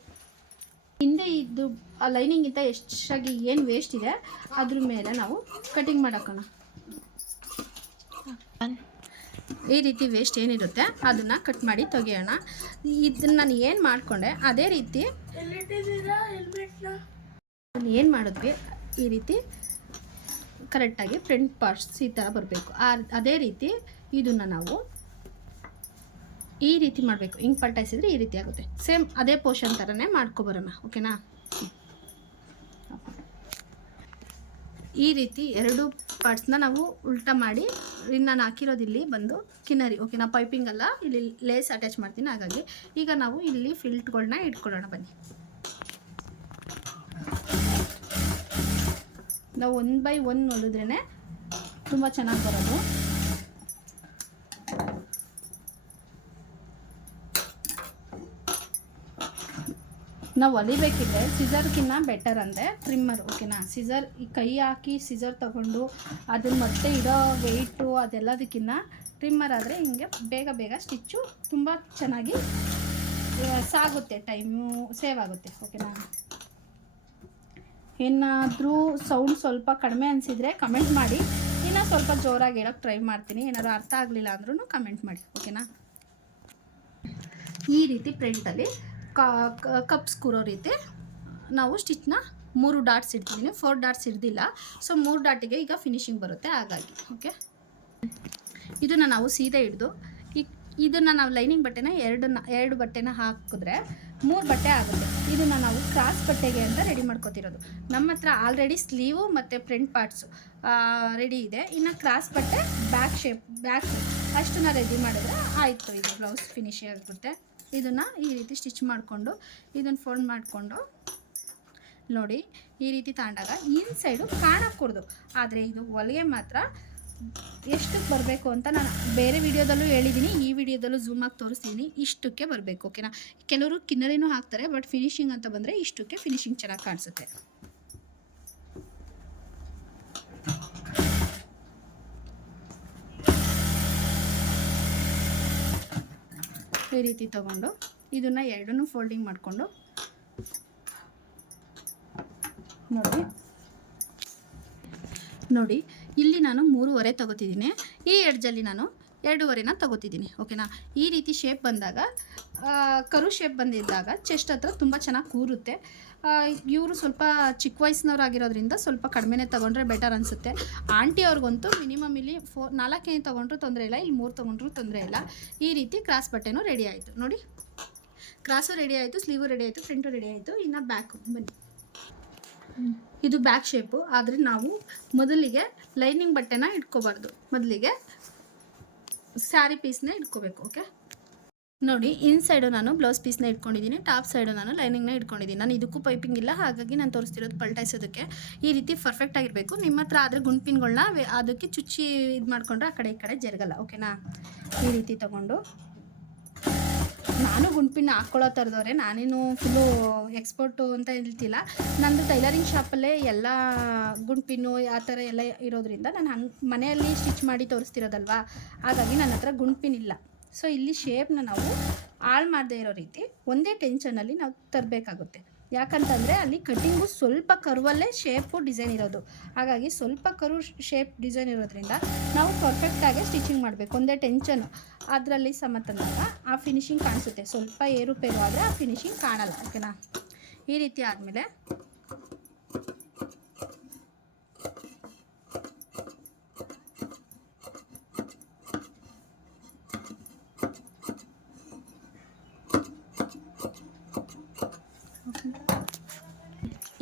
ಹಿಂದೆ ಇದ್ದು ಆ ಲೈನಿಂಗಿಂತ ಎಷ್ಟಾಗಿ ಏನು ವೇಸ್ಟ್ ಇದೆ ಅದ್ರ ಮೇಲೆ ನಾವು ಕಟಿಂಗ್ ಮಾಡೋಣ. ಈ ರೀತಿ ವೇಸ್ಟ್ ಏನಿರುತ್ತೆ ಅದನ್ನು ಕಟ್ ಮಾಡಿ ತೆಗಿಯೋಣ. ಇದನ್ನು ನಾನು ಏನು ಮಾಡಿಕೊಂಡೆ ಅದೇ ರೀತಿ ಏನು ಮಾಡಿದ್ವಿ, ಈ ರೀತಿ ಕರೆಕ್ಟಾಗಿ ಫ್ರಂಟ್ ಪಾರ್ಟ್ಸ್ ಈ ಥರ ಬರಬೇಕು. ಅದೇ ರೀತಿ ಇದನ್ನು ನಾವು ಈ ರೀತಿ ಮಾಡಬೇಕು. ಹಿಂಗೆ ಪಲ್ಟಾಯಿಸಿದ್ರೆ ಈ ರೀತಿ ಆಗುತ್ತೆ. ಸೇಮ್ ಅದೇ ಪೋರ್ಷನ್ ಥರನೇ ಮಾಡ್ಕೊಬರೋಣ. ಓಕೆನಾ? ಈ ರೀತಿ ಎರಡು ಪಾರ್ಟ್ಸ್ನ ನಾವು ಉಲ್ಟಾ ಮಾಡಿ, ನಾನು ಹಾಕಿರೋದಿಲ್ಲಿ ಬಂದು ಕಿನ್ನರಿ. ಓಕೆನಾ? ಪೈಪಿಂಗ್ ಅಲ್ಲ, ಇಲ್ಲಿ ಲೇಸ್ ಅಟ್ಯಾಚ್ ಮಾಡ್ತೀನಿ. ಹಾಗಾಗಿ ಈಗ ನಾವು ಇಲ್ಲಿ ಫಿಲ್ಟ್ಗಳನ್ನ ಇಟ್ಕೊಳ್ಳೋಣ ಬನ್ನಿ. ನಾವು 1 by 1 ಹೊಲಿದ್ರೇ ತುಂಬ ಚೆನ್ನಾಗಿ ಬರೋದು. ನಾವು ಹೊಲಿಬೇಕಿದ್ರೆ ಸಿಸರ್ಗಿನ್ನ ಬೆಟರ್ ಅಂದರೆ ಟ್ರಿಮ್ಮರ್. ಓಕೆನಾ? ಸಿಸರ್ ಈ ಕೈ ಹಾಕಿ ಸಿಸರ್ ತಗೊಂಡು ಅದನ್ನ ಮತ್ತೆ ಇಡೋ ವೆಯ್ಟು ಅದೆಲ್ಲದಕ್ಕಿಂತ ಟ್ರಿಮ್ಮರ್ ಆದರೆ ಹಿಂಗೆ ಬೇಗ ಬೇಗ ಸ್ಟಿಚ್ಚು ತುಂಬ ಚೆನ್ನಾಗಿ ಸಾಗುತ್ತೆ, ಟೈಮು ಸೇವ್ ಆಗುತ್ತೆ. ಓಕೆನಾ? ಏನಾದರೂ ಸೌಂಡ್ ಸ್ವಲ್ಪ ಕಡಿಮೆ ಅನಿಸಿದರೆ ಕಮೆಂಟ್ ಮಾಡಿ, ಇನ್ನೂ ಸ್ವಲ್ಪ ಜೋರಾಗಿ ಹೇಳೋಕ್ಕೆ ಟ್ರೈ ಮಾಡ್ತೀನಿ. ಏನಾದರೂ ಅರ್ಥ ಆಗಲಿಲ್ಲ ಅಂದ್ರೂ ಕಮೆಂಟ್ ಮಾಡಿ. ಓಕೆನಾ? ಈ ರೀತಿ ಪ್ರಿಂಟಲ್ಲಿ ಕಪ್ಸ್ ಕೂರೋ ರೀತಿ ನಾವು ಸ್ಟಿಚ್ನ 3 ಡಾಟ್ಸ್ ಇಡ್ತಿದ್ದೀನಿ. 4 ಡಾಟ್ಸ್ ಇಡ್ದಿಲ್ಲ. ಸೊ 3 ಡಾಟಿಗೆ ಈಗ ಫಿನಿಶಿಂಗ್ ಬರುತ್ತೆ. ಹಾಗಾಗಿ ಓಕೆ, ಇದನ್ನು ನಾವು ಸೀದಾ ಹಿಡಿದು ಇದನ್ನು ನಾವು ಲೈನಿಂಗ್ ಬಟ್ಟೆನ ಎರಡು ಬಟ್ಟೆನ ಹಾಕಿದ್ರೆ 3 ಬಟ್ಟೆ ಆಗುತ್ತೆ. ಇದನ್ನು ನಾವು ಕ್ರಾಸ್ ಬಟ್ಟೆಗೆ ಅಂತ ರೆಡಿ ಮಾಡ್ಕೊತಿರೋದು. ನಮ್ಮ ಹತ್ರ ಆಲ್ರೆಡಿ ಸ್ಲೀವು ಮತ್ತು ಫ್ರಂಟ್ ಪಾರ್ಟ್ಸು ರೆಡಿ ಇದೆ. ಇನ್ನು ಕ್ರಾಸ್ ಬಟ್ಟೆ ಬ್ಯಾಕ್ ಅಷ್ಟನ್ನ ರೆಡಿ ಮಾಡಿದ್ರೆ ಆಯಿತು. ಇದು ಬ್ಲೌಸ್ ಫಿನಿಶ್ ಆಗಿಬಿಡುತ್ತೆ. ಇದನ್ನು ಈ ರೀತಿ ಸ್ಟಿಚ್ ಮಾಡಿಕೊಂಡು ಇದನ್ನು ಫೋಲ್ಡ್ ಮಾಡಿಕೊಂಡು ನೋಡಿ ಈ ರೀತಿ ತಗೊಂಡಾಗ ಇನ್ಸೈಡು ಕಾಣக்கூಡ್ದು. ಆದರೆ ಇದು ಹೊಲಿಗೆ ಮಾತ್ರ ಎಷ್ಟಕ್ಕೆ ಬರಬೇಕು ಅಂತ ನಾನು ಬೇರೆ ವಿಡಿಯೋದಲ್ಲೂ ಹೇಳಿದ್ದೀನಿ, ಈ ವಿಡಿಯೋದಲ್ಲೂ ಝೂಮಾಗಿ ತೋರಿಸ್ತೀನಿ. ಇಷ್ಟಕ್ಕೆ ಬರಬೇಕು. ಓಕೆನಾ? ಕೆಲವರು ಕಿನ್ನರಿನೂ ಹಾಕ್ತಾರೆ, ಬಟ್ ಫಿನಿಶಿಂಗ್ ಅಂತ ಬಂದರೆ ಇಷ್ಟಕ್ಕೆ ಫಿನಿಶಿಂಗ್ ಚೆನ್ನಾಗಿ ಕಾಣಿಸುತ್ತೆ. ಈ ರೀತಿ ತಗೊಂಡು ಇದನ್ನು ಎರಡನ್ನೂ ಫೋಲ್ಡಿಂಗ್ ಮಾಡಿಕೊಂಡು ನೋಡಿ ಇಲ್ಲಿ ನಾನು 3.5 ತಗೋತಿದ್ದೀನಿ. ಈ ಎಡ್ಜಲ್ಲಿ ನಾನು 2.5ನ ತಗೋತಿದ್ದೀನಿ. ಓಕೆನಾ? ಈ ರೀತಿ ಶೇಪ್ ಬಂದಾಗ, ಕರು ಶೇಪ್ ಬಂದಿದ್ದಾಗ ಚೆಸ್ಟ್ ಹತ್ರ ತುಂಬ ಚೆನ್ನಾಗಿ ಕೂರುತ್ತೆ. ಇವರು ಸ್ವಲ್ಪ ಚಿಕ್ಕ ವಯಸ್ಸಿನವ್ರಾಗಿರೋದ್ರಿಂದ ಸ್ವಲ್ಪ ಕಡಿಮೆನೇ ತೊಗೊಂಡ್ರೆ ಬೆಟರ್ ಅನಿಸುತ್ತೆ. ಆಂಟಿ ಅವ್ರಿಗಂತೂ ಮಿನಿಮಮ್ ಇಲ್ಲಿ 4 ತೊಗೊಂಡ್ರೂ ತೊಂದರೆ ಇಲ್ಲ, ಇಲ್ಲಿ 3 ತೊಗೊಂಡ್ರೂ ತೊಂದರೆ ಇಲ್ಲ. ಈ ರೀತಿ ಕ್ರಾಸ್ ಬಟ್ಟೆನೂ ರೆಡಿ ಆಯಿತು. ನೋಡಿ, ಕ್ರಾಸು ರೆಡಿ ಆಯಿತು, ಸ್ಲೀವು ರೆಡಿ ಆಯಿತು, ಫ್ರಂಟು ರೆಡಿ ಆಯಿತು. ಇನ್ನು ಬ್ಯಾಕು ಬನ್ನಿ. ಇದು ಬ್ಯಾಕ್ ಶೇಪು. ಆದರೆ ನಾವು ಮೊದಲಿಗೆ ಲೈನಿಂಗ್ ಬಟ್ಟೆನ ಇಟ್ಕೋಬಾರ್ದು, ಮೊದಲಿಗೆ ಸ್ಯಾರಿ ಪೀಸ್ನ ಇಟ್ಕೋಬೇಕು. ಓಕೆ ನೋಡಿ, ಇನ್ಸೈಡು ನಾನು ಬ್ಲೌಸ್ ಪೀಸ್ನ ಇಟ್ಕೊಂಡಿದ್ದೀನಿ, ಟಾಪ್ ಸೈಡು ನಾನು ಲೈನಿಂಗ್ನ ಇಟ್ಕೊಂಡಿದ್ದೀನಿ. ನಾನು ಇದಕ್ಕೂ ಪೈಪಿಂಗ್ ಇಲ್ಲ, ಹಾಗಾಗಿ ನಾನು ತೋರಿಸ್ತಿರೋದು ಪಲ್ಟಾಯಿಸೋದಕ್ಕೆ. ಈ ರೀತಿ ಪರ್ಫೆಕ್ಟ್ ಆಗಿರಬೇಕು. ನಿಮ್ಮ ಹತ್ರ ಆದರೆ ಗುಂಡ್ಪಿನ್ಗಳನ್ನ ಅದಕ್ಕೆ ಚುಚ್ಚಿ ಇದು ಮಾಡಿಕೊಂಡ್ರೆ ಆ ಕಡೆ ಈ ಕಡೆ ಜರಗಲ್ಲ. ಓಕೆನಾ? ಈ ರೀತಿ ತೊಗೊಂಡು ನಾನು ಗುಂಡ್ಪಿನ್ ಹಾಕ್ಕೊಳ್ಳೋ ಥರದವ್ರೆ, ನಾನೇನು ಫುಲ್ಲು ಎಕ್ಸ್ಪರ್ಟು ಅಂತ ಹೇಳ್ತಿಲ್ಲ. ನಂದು ಟೈಲರಿಂಗ್ ಶಾಪಲ್ಲೇ ಎಲ್ಲ ಗುಂಡ್ಪಿನ್ನು ಆ ಥರ ಎಲ್ಲ ಇರೋದ್ರಿಂದ ನಾನು ಹಂಗೆ ಮನೆಯಲ್ಲಿ ಸ್ಟಿಚ್ ಮಾಡಿ ತೋರಿಸ್ತಿರೋದಲ್ವಾ, ಹಾಗಾಗಿ ನನ್ನ ಹತ್ರ ಗುಂಡ್ಪಿನ್ ಇಲ್ಲ. ಸೊ ಇಲ್ಲಿ ಶೇಪ್ನ ನಾವು ಹಾಳು ಮಾಡದೇ ಇರೋ ರೀತಿ ಒಂದೇ ಟೆನ್ಷನಲ್ಲಿ ನಾವು ತರಬೇಕಾಗುತ್ತೆ. ಯಾಕಂತಂದರೆ ಅಲ್ಲಿ ಕಟ್ಟಿಂಗು ಸ್ವಲ್ಪ ಕರ್ವಲ್ಲೇ ಶೇಪು ಡಿಸೈನ್ ಇರೋದು. ಹಾಗಾಗಿ ಸ್ವಲ್ಪ ಕರು ಶೇಪ್ ಡಿಸೈನ್ ಇರೋದ್ರಿಂದ ನಾವು ಪರ್ಫೆಕ್ಟಾಗಿ ಸ್ಟಿಚಿಂಗ್ ಮಾಡಬೇಕು. ಒಂದೇ ಟೆನ್ಷನು ಅದರಲ್ಲಿ ಸಮತಂದಾಗ ಆ ಫಿನಿಶಿಂಗ್ ಕಾಣಿಸುತ್ತೆ. ಸ್ವಲ್ಪ ಏರುಪೇರು ಆದರೆ ಆ ಫಿನಿಶಿಂಗ್ ಕಾಣಲ್ಲ. ಓಕೆನಾ? ಈ ರೀತಿ ಆದಮೇಲೆ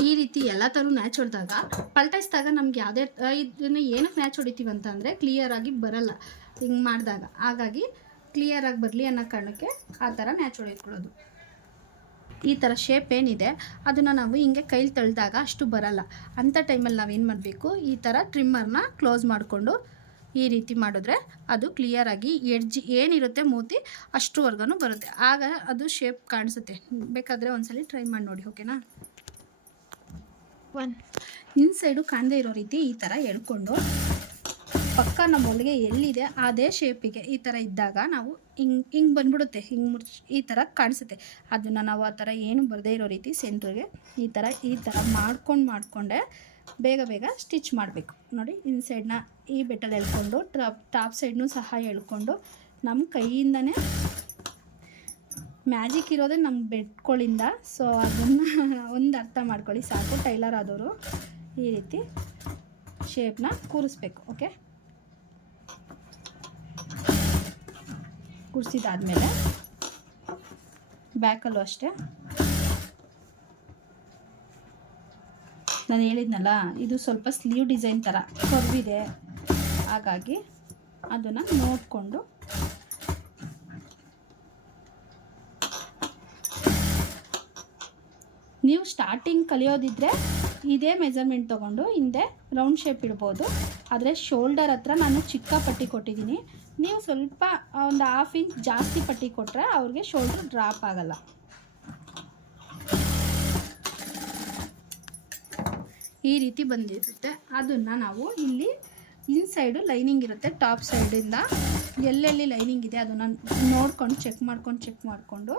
ಈ ರೀತಿ ಎಲ್ಲ ಥರ ಮ್ಯಾಚ್ ಹೊಡೆದಾಗ ಪಲ್ಟಾಯಿಸಿದಾಗ ನಮ್ಗೆ ಯಾವುದೇ ಇದನ್ನು ಏನಕ್ಕೆ ಮ್ಯಾಚ್ ಹೊಡಿತೀವಿ ಅಂತಂದರೆ ಕ್ಲಿಯರಾಗಿ ಬರಲ್ಲ ಹಿಂಗೆ ಮಾಡಿದಾಗ. ಹಾಗಾಗಿ ಕ್ಲಿಯರಾಗಿ ಬರಲಿ ಅನ್ನೋ ಕಾರಣಕ್ಕೆ ಆ ಥರ ಮ್ಯಾಚ್ ಹೊಡೆದ್ಕೊಳ್ಳೋದು. ಈ ಥರ ಶೇಪ್ ಏನಿದೆ ಅದನ್ನು ನಾವು ಹಿಂಗೆ ಕೈಲಿ ತಳ್ಳಿದಾಗ ಅಷ್ಟು ಬರಲ್ಲ. ಅಂಥ ಟೈಮಲ್ಲಿ ನಾವೇನು ಮಾಡಬೇಕು, ಈ ಥರ ಟ್ರಿಮ್ಮರ್ನ ಕ್ಲೋಸ್ ಮಾಡಿಕೊಂಡು ಈ ರೀತಿ ಮಾಡಿದ್ರೆ ಅದು ಕ್ಲಿಯರಾಗಿ ಎಡ್ಜ್ ಏನಿರುತ್ತೆ ಮೂತಿ ಅಷ್ಟುವರೆಗೂ ಬರುತ್ತೆ. ಆಗ ಅದು ಶೇಪ್ ಕಾಣಿಸುತ್ತೆ. ಬೇಕಾದರೆ ಒಂದ್ಸಲಿ ಟ್ರೈ ಮಾಡಿ ನೋಡಿ. ಓಕೆನಾ? ಇನ್ಸೈಡು ಕಾಣದೇ ಇರೋ ರೀತಿ ಈ ಥರ ಎಳ್ಕೊಂಡು ಪಕ್ಕ ನಮ್ಮ ಹೊಲಿಗೆ ಎಲ್ಲಿದೆ ಅದೇ ಶೇಪಿಗೆ ಈ ಥರ ಇದ್ದಾಗ ನಾವು ಹಿಂಗೆ ಬಂದ್ಬಿಡುತ್ತೆ, ಹಿಂಗೆ ಈ ಥರ ಕಾಣಿಸುತ್ತೆ. ಅದನ್ನು ನಾವು ಆ ಥರ ಏನು ಬರದೇ ಇರೋ ರೀತಿ ಸೆಂಟ್ರಿಗೆ ಈ ಥರ ಮಾಡಿಕೊಂಡೆ ಬೇಗ ಬೇಗ ಸ್ಟಿಚ್ ಮಾಡಬೇಕು. ನೋಡಿ, ಇನ್ಸೈಡ್ನ ಈ ಬೆಟ್ಟಲ್ಲಿ ಎಳ್ಕೊಂಡು ಟಾಪ್ ಸೈಡ್ನೂ ಸಹ ಎಳ್ಕೊಂಡು ನಮ್ಮ ಕೈಯಿಂದನೇ ಮ್ಯಾಜಿಕ್ ಇರೋದೇ ನಮ್ಮ ಬೆಟ್ಗಳಿಂದ. ಸೊ ಅದನ್ನು ಒಂದು ಅರ್ಥ ಮಾಡ್ಕೊಳ್ಳಿ ಸಾಕು. ಟೈಲರ್ ಆದವರು ಈ ರೀತಿ ಶೇಪ್ನ ಕೂರಿಸ್ಬೇಕು. ಓಕೆ, ಕೂರಿಸಿದಾದ್ಮೇಲೆ ಬ್ಯಾಕಲ್ಲೂ ಅಷ್ಟೇ ನಾನು ಹೇಳಿದ್ನಲ್ಲ, ಇದು ಸ್ವಲ್ಪ ಸ್ಲೀವ್ ಡಿಸೈನ್ ಥರ ಕರ್ವಿದೆ, ಹಾಗಾಗಿ ಅದನ್ನು ನೋಡಿಕೊಂಡು ನೀವು ಸ್ಟಾರ್ಟಿಂಗ್ ಕಲಿಯೋದಿದ್ದರೆ ಇದೇ ಮೆಜರ್ಮೆಂಟ್ ತೊಗೊಂಡು ಹಿಂದೆ ರೌಂಡ್ ಶೇಪ್ ಇಡ್ಬೋದು. ಆದರೆ ಶೋಲ್ಡರ್ ಹತ್ರ ನಾನು ಚಿಕ್ಕ ಪಟ್ಟಿ ಕೊಟ್ಟಿದ್ದೀನಿ. ನೀವು ಸ್ವಲ್ಪ ಒಂದು 1/2 ಇಂಚ್ ಜಾಸ್ತಿ ಪಟ್ಟಿ ಕೊಟ್ಟರೆ ಅವ್ರಿಗೆ ಶೋಲ್ಡರ್ ಡ್ರಾಪ್ ಆಗಲ್ಲ. ಈ ರೀತಿ ಬಂದಿರುತ್ತೆ. ಅದನ್ನು ನಾವು ಇಲ್ಲಿ ಇನ್ಸೈಡು ಲೈನಿಂಗ್ ಇರುತ್ತೆ, ಟಾಪ್ ಸೈಡಿಂದ ಎಲ್ಲೆಲ್ಲಿ ಲೈನಿಂಗ್ ಇದೆ ಅದನ್ನು ನೋಡ್ಕೊಂಡು ಚೆಕ್ ಮಾಡಿಕೊಂಡು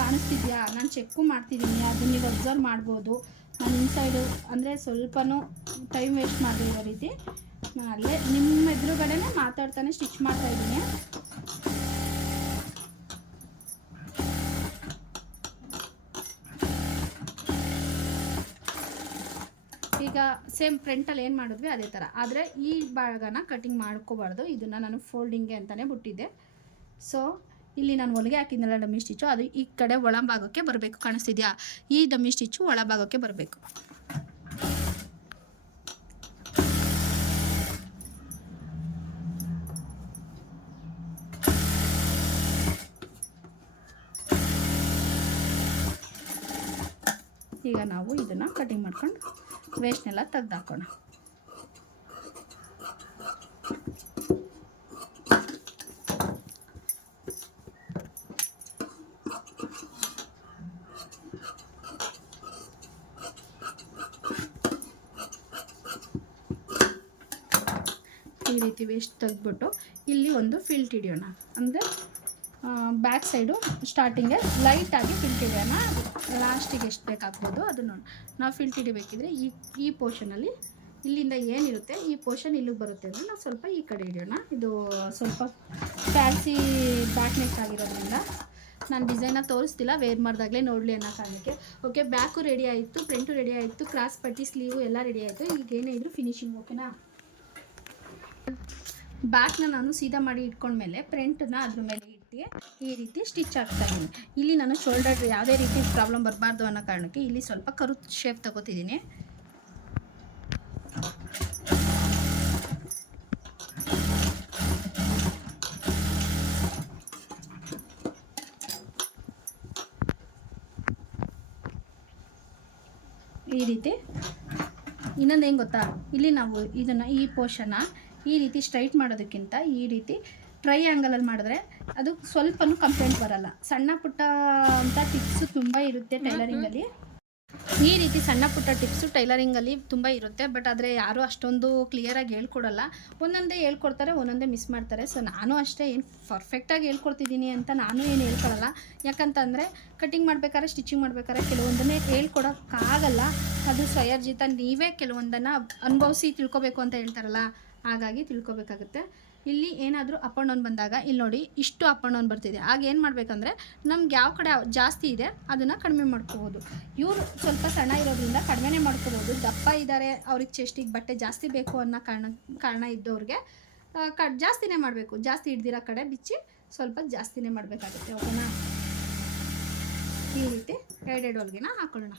ಕಾಣಿಸ್ತಿದೆಯಾ, ನಾನು ಚೆಕ್ಕು ಮಾಡ್ತಿದ್ದೀನಿ, ಅದನ್ನು ನೀವು ಅಬ್ಸರ್ವ್ ಮಾಡ್ಬೋದು. ನಾನು ಇನ್ಸೈಡು ಅಂದರೆ ಸ್ವಲ್ಪನೂ ಟೈಮ್ ವೇಸ್ಟ್ ಮಾಡಿರೋ ರೀತಿ ನಾನು ಅಲ್ಲೇ ನಿಮ್ಮ ಎದುರುಗಡೆ ಮಾತಾಡ್ತಾನೆ ಸ್ಟಿಚ್ ಮಾಡ್ತಾಯಿದ್ದೀನಿ. ಈಗ ಸೇಮ್ ಫ್ರಂಟಲ್ಲಿ ಏನು ಮಾಡಿದ್ವಿ ಅದೇ ಥರ, ಆದರೆ ಈ ಭಾಗನ ಕಟಿಂಗ್ ಮಾಡ್ಕೋಬಾರ್ದು. ಇದನ್ನು ನಾನು ಫೋಲ್ಡಿಂಗ್ಗೆ ಅಂತಲೇ ಬಿಟ್ಟಿದ್ದೆ. ಸೊ ಇಲ್ಲಿ ನಾನು ಹೊಲಿಗೆ ಹಾಕಿದ್ನಲ್ಲ ಡಮ್ಮಿ ಸ್ಟಿಚ್ಚು, ಅದು ಈ ಕಡೆ ಒಳಭಾಗಕ್ಕೆ ಬರಬೇಕು. ಕಾಣಿಸ್ತಿದೆಯಾ, ಈ ಡಮ್ಮಿ ಸ್ಟಿಚ್ಚು ಒಳಭಾಗಕ್ಕೆ ಬರಬೇಕು. ಈಗ ನಾವು ಇದನ್ನು ಕಟಿಂಗ್ ಮಾಡ್ಕೊಂಡು ವೇಸ್ಟ್ನೆಲ್ಲ ತೆಗ್ದಾಕೋಣ. ಈ ರೀತಿ ವೇಸ್ಟ್ ತೆಗೆದ್ಬಿಟ್ಟು ಇಲ್ಲಿ ಒಂದು ಫಿಲ್ಟ್ ಹಿಡಿಯೋಣ. ಅಂದರೆ ಬ್ಯಾಕ್ ಸೈಡು ಸ್ಟಾರ್ಟಿಂಗೆ ಲೈಟಾಗಿ ಫಿಲ್ಟ್ ಹಿಡಿಯೋಣ. ಲಾಸ್ಟಿಗೆ ಎಷ್ಟು ಬೇಕಾಗ್ಬೋದು ಅದು ನೋಡಿ. ನಾವು ಫಿಲ್ಟ್ ಹಿಡಿಬೇಕಿದ್ರೆ ಈ ಪೋರ್ಷನಲ್ಲಿ ಇಲ್ಲಿಂದ ಏನಿರುತ್ತೆ ಈ ಪೋರ್ಷನ್ ಇಲ್ಲಿಗೆ ಬರುತ್ತೆ ಅಂದರೆ ನಾವು ಸ್ವಲ್ಪ ಈ ಕಡೆ ಹಿಡಿಯೋಣ. ಇದು ಸ್ವಲ್ಪ ಫ್ಯಾನ್ಸಿ ಬ್ಯಾಕ್ ನೆಕ್ ಆಗಿರೋದ್ರಿಂದ ನಾನು ಡಿಸೈನ ತೋರಿಸ್ತಿಲ್ಲ, ವೇರ್ ಮಾಡಿದಾಗಲೇ ನೋಡಲಿ ಅನ್ನೋ ಕಾರಣಕ್ಕೆ. ಓಕೆ, ಬ್ಯಾಕು ರೆಡಿ ಆಯಿತು, ಫ್ರಂಟು ರೆಡಿ ಆಯಿತು, ಕ್ರಾಸ್ ಪಟ್ಟಿ ಸ್ಲೀವು ಎಲ್ಲ ರೆಡಿ ಆಯಿತು. ಈಗ ಏನೇ ಇದ್ರು ಫಿನಿಶಿಂಗ್. ಓಕೆನಾ, ಬ್ಯಾಕ್ನ ನಾನು ಸೀದಾ ಮಾಡಿ ಇಟ್ಕೊಂಡ್ಮೇಲೆ ಫ್ರಂಟನ್ನ ಅದ್ರ ಮೇಲೆ ಇಟ್ಟು ಈ ರೀತಿ ಸ್ಟಿಚ್ ಆಗ್ತಾಯಿದ್ದೀನಿ. ಇಲ್ಲಿ ನಾನು ಶೋಲ್ಡರ್ ಯಾವುದೇ ರೀತಿ ಪ್ರಾಬ್ಲಮ್ ಬರಬಾರ್ದು ಅನ್ನೋ ಕಾರಣಕ್ಕೆ ಇಲ್ಲಿ ಸ್ವಲ್ಪ ಕರು ಶೇಪ್ ತಗೋತಿದ್ದೀನಿ. ಈ ರೀತಿ ಇನ್ನೊಂದು ಏನು ಗೊತ್ತಾ, ಇಲ್ಲಿ ನಾವು ಇದನ್ನು ಈ ಪೋರ್ಷನ್ನ ಈ ರೀತಿ ಸ್ಟ್ರೈಟ್ ಮಾಡೋದಕ್ಕಿಂತ ಈ ರೀತಿ ಟ್ರೈಯಾಂಗಲಲ್ಲಿ ಮಾಡಿದ್ರೆ ಅದು ಸ್ವಲ್ಪನೂ ಕಂಪ್ಲೇಂಟ್ ಬರಲ್ಲ. ಸಣ್ಣ ಪುಟ್ಟ ಅಂತ ಟಿಪ್ಸು ತುಂಬ ಇರುತ್ತೆ ಟೈಲರಿಂಗಲ್ಲಿ. ಈ ರೀತಿ ಸಣ್ಣ ಪುಟ್ಟ ಟಿಪ್ಸು ಟೈಲರಿಂಗಲ್ಲಿ ತುಂಬ ಇರುತ್ತೆ, ಬಟ್ ಆದರೆ ಯಾರೂ ಅಷ್ಟೊಂದು ಕ್ಲಿಯರಾಗಿ ಹೇಳ್ಕೊಡಲ್ಲ. ಒಂದೊಂದೇ ಹೇಳ್ಕೊಡ್ತಾರೆ, ಒಂದೊಂದೇ ಮಿಸ್ ಮಾಡ್ತಾರೆ. ಸೊ ನಾನು ಅಷ್ಟೇ ಏನು ಪರ್ಫೆಕ್ಟಾಗಿ ಹೇಳ್ಕೊಡ್ತಿದ್ದೀನಿ ಅಂತ ನಾನು ಏನು ಹೇಳ್ಕೊಡಲ್ಲ. ಯಾಕಂತಂದರೆ ಕಟಿಂಗ್ ಮಾಡಬೇಕಾದ್ರೆ ಸ್ಟಿಚಿಂಗ್ ಮಾಡಬೇಕಾದ್ರೆ ಕೆಲವೊಂದನ್ನೇ ಹೇಳ್ಕೊಡೋಕ್ಕಾಗಲ್ಲ. ಅದು ಸ್ವಯರ್ಜಿತ, ನೀವೇ ಕೆಲವೊಂದನ್ನು ಅನುಭವಿಸಿ ತಿಳ್ಕೊಬೇಕು ಅಂತ ಹೇಳ್ತಾರಲ್ಲ, ಹಾಗಾಗಿ ತಿಳ್ಕೊಬೇಕಾಗುತ್ತೆ. ಇಲ್ಲಿ ಏನಾದರೂ ಅಪ್ ಆ್ಯಂಡ್ ಡೌನ್ ಬಂದಾಗ ಇಲ್ಲಿ ನೋಡಿ ಇಷ್ಟು ಅಪ್ ಆ್ಯಂಡ್ ಡೌನ್ ಬರ್ತಿದೆ. ಆಗ ಏನು ಮಾಡಬೇಕಂದ್ರೆ ನಮ್ಗೆ ಯಾವ ಕಡೆ ಜಾಸ್ತಿ ಇದೆ ಅದನ್ನು ಕಡಿಮೆ ಮಾಡ್ಕೋಬೋದು. ಇವರು ಸ್ವಲ್ಪ ಸಣ್ಣ ಇರೋದ್ರಿಂದ ಕಡಿಮೆನೇ ಮಾಡ್ಕೋಬೋದು. ದಪ್ಪ ಇದ್ದಾರೆ, ಅವ್ರಿಗೆ ಚೆಸ್ಟಿಗೆ ಬಟ್ಟೆ ಜಾಸ್ತಿ ಬೇಕು ಅನ್ನೋ ಕಾರಣ ಇದ್ದವ್ರಿಗೆ ಜಾಸ್ತಿನೇ ಮಾಡಬೇಕು. ಜಾಸ್ತಿ ಹಿಡ್ದಿರೋ ಕಡೆ ಬಿಚ್ಚಿ ಸ್ವಲ್ಪ ಜಾಸ್ತಿನೇ ಮಾಡಬೇಕಾಗುತ್ತೆ. ಓಕೆನಾ, ಈ ರೀತಿ ಎರಡೆರಡು ಹೊಲಿಗೆನ ಹಾಕೊಳ್ಳೋಣ.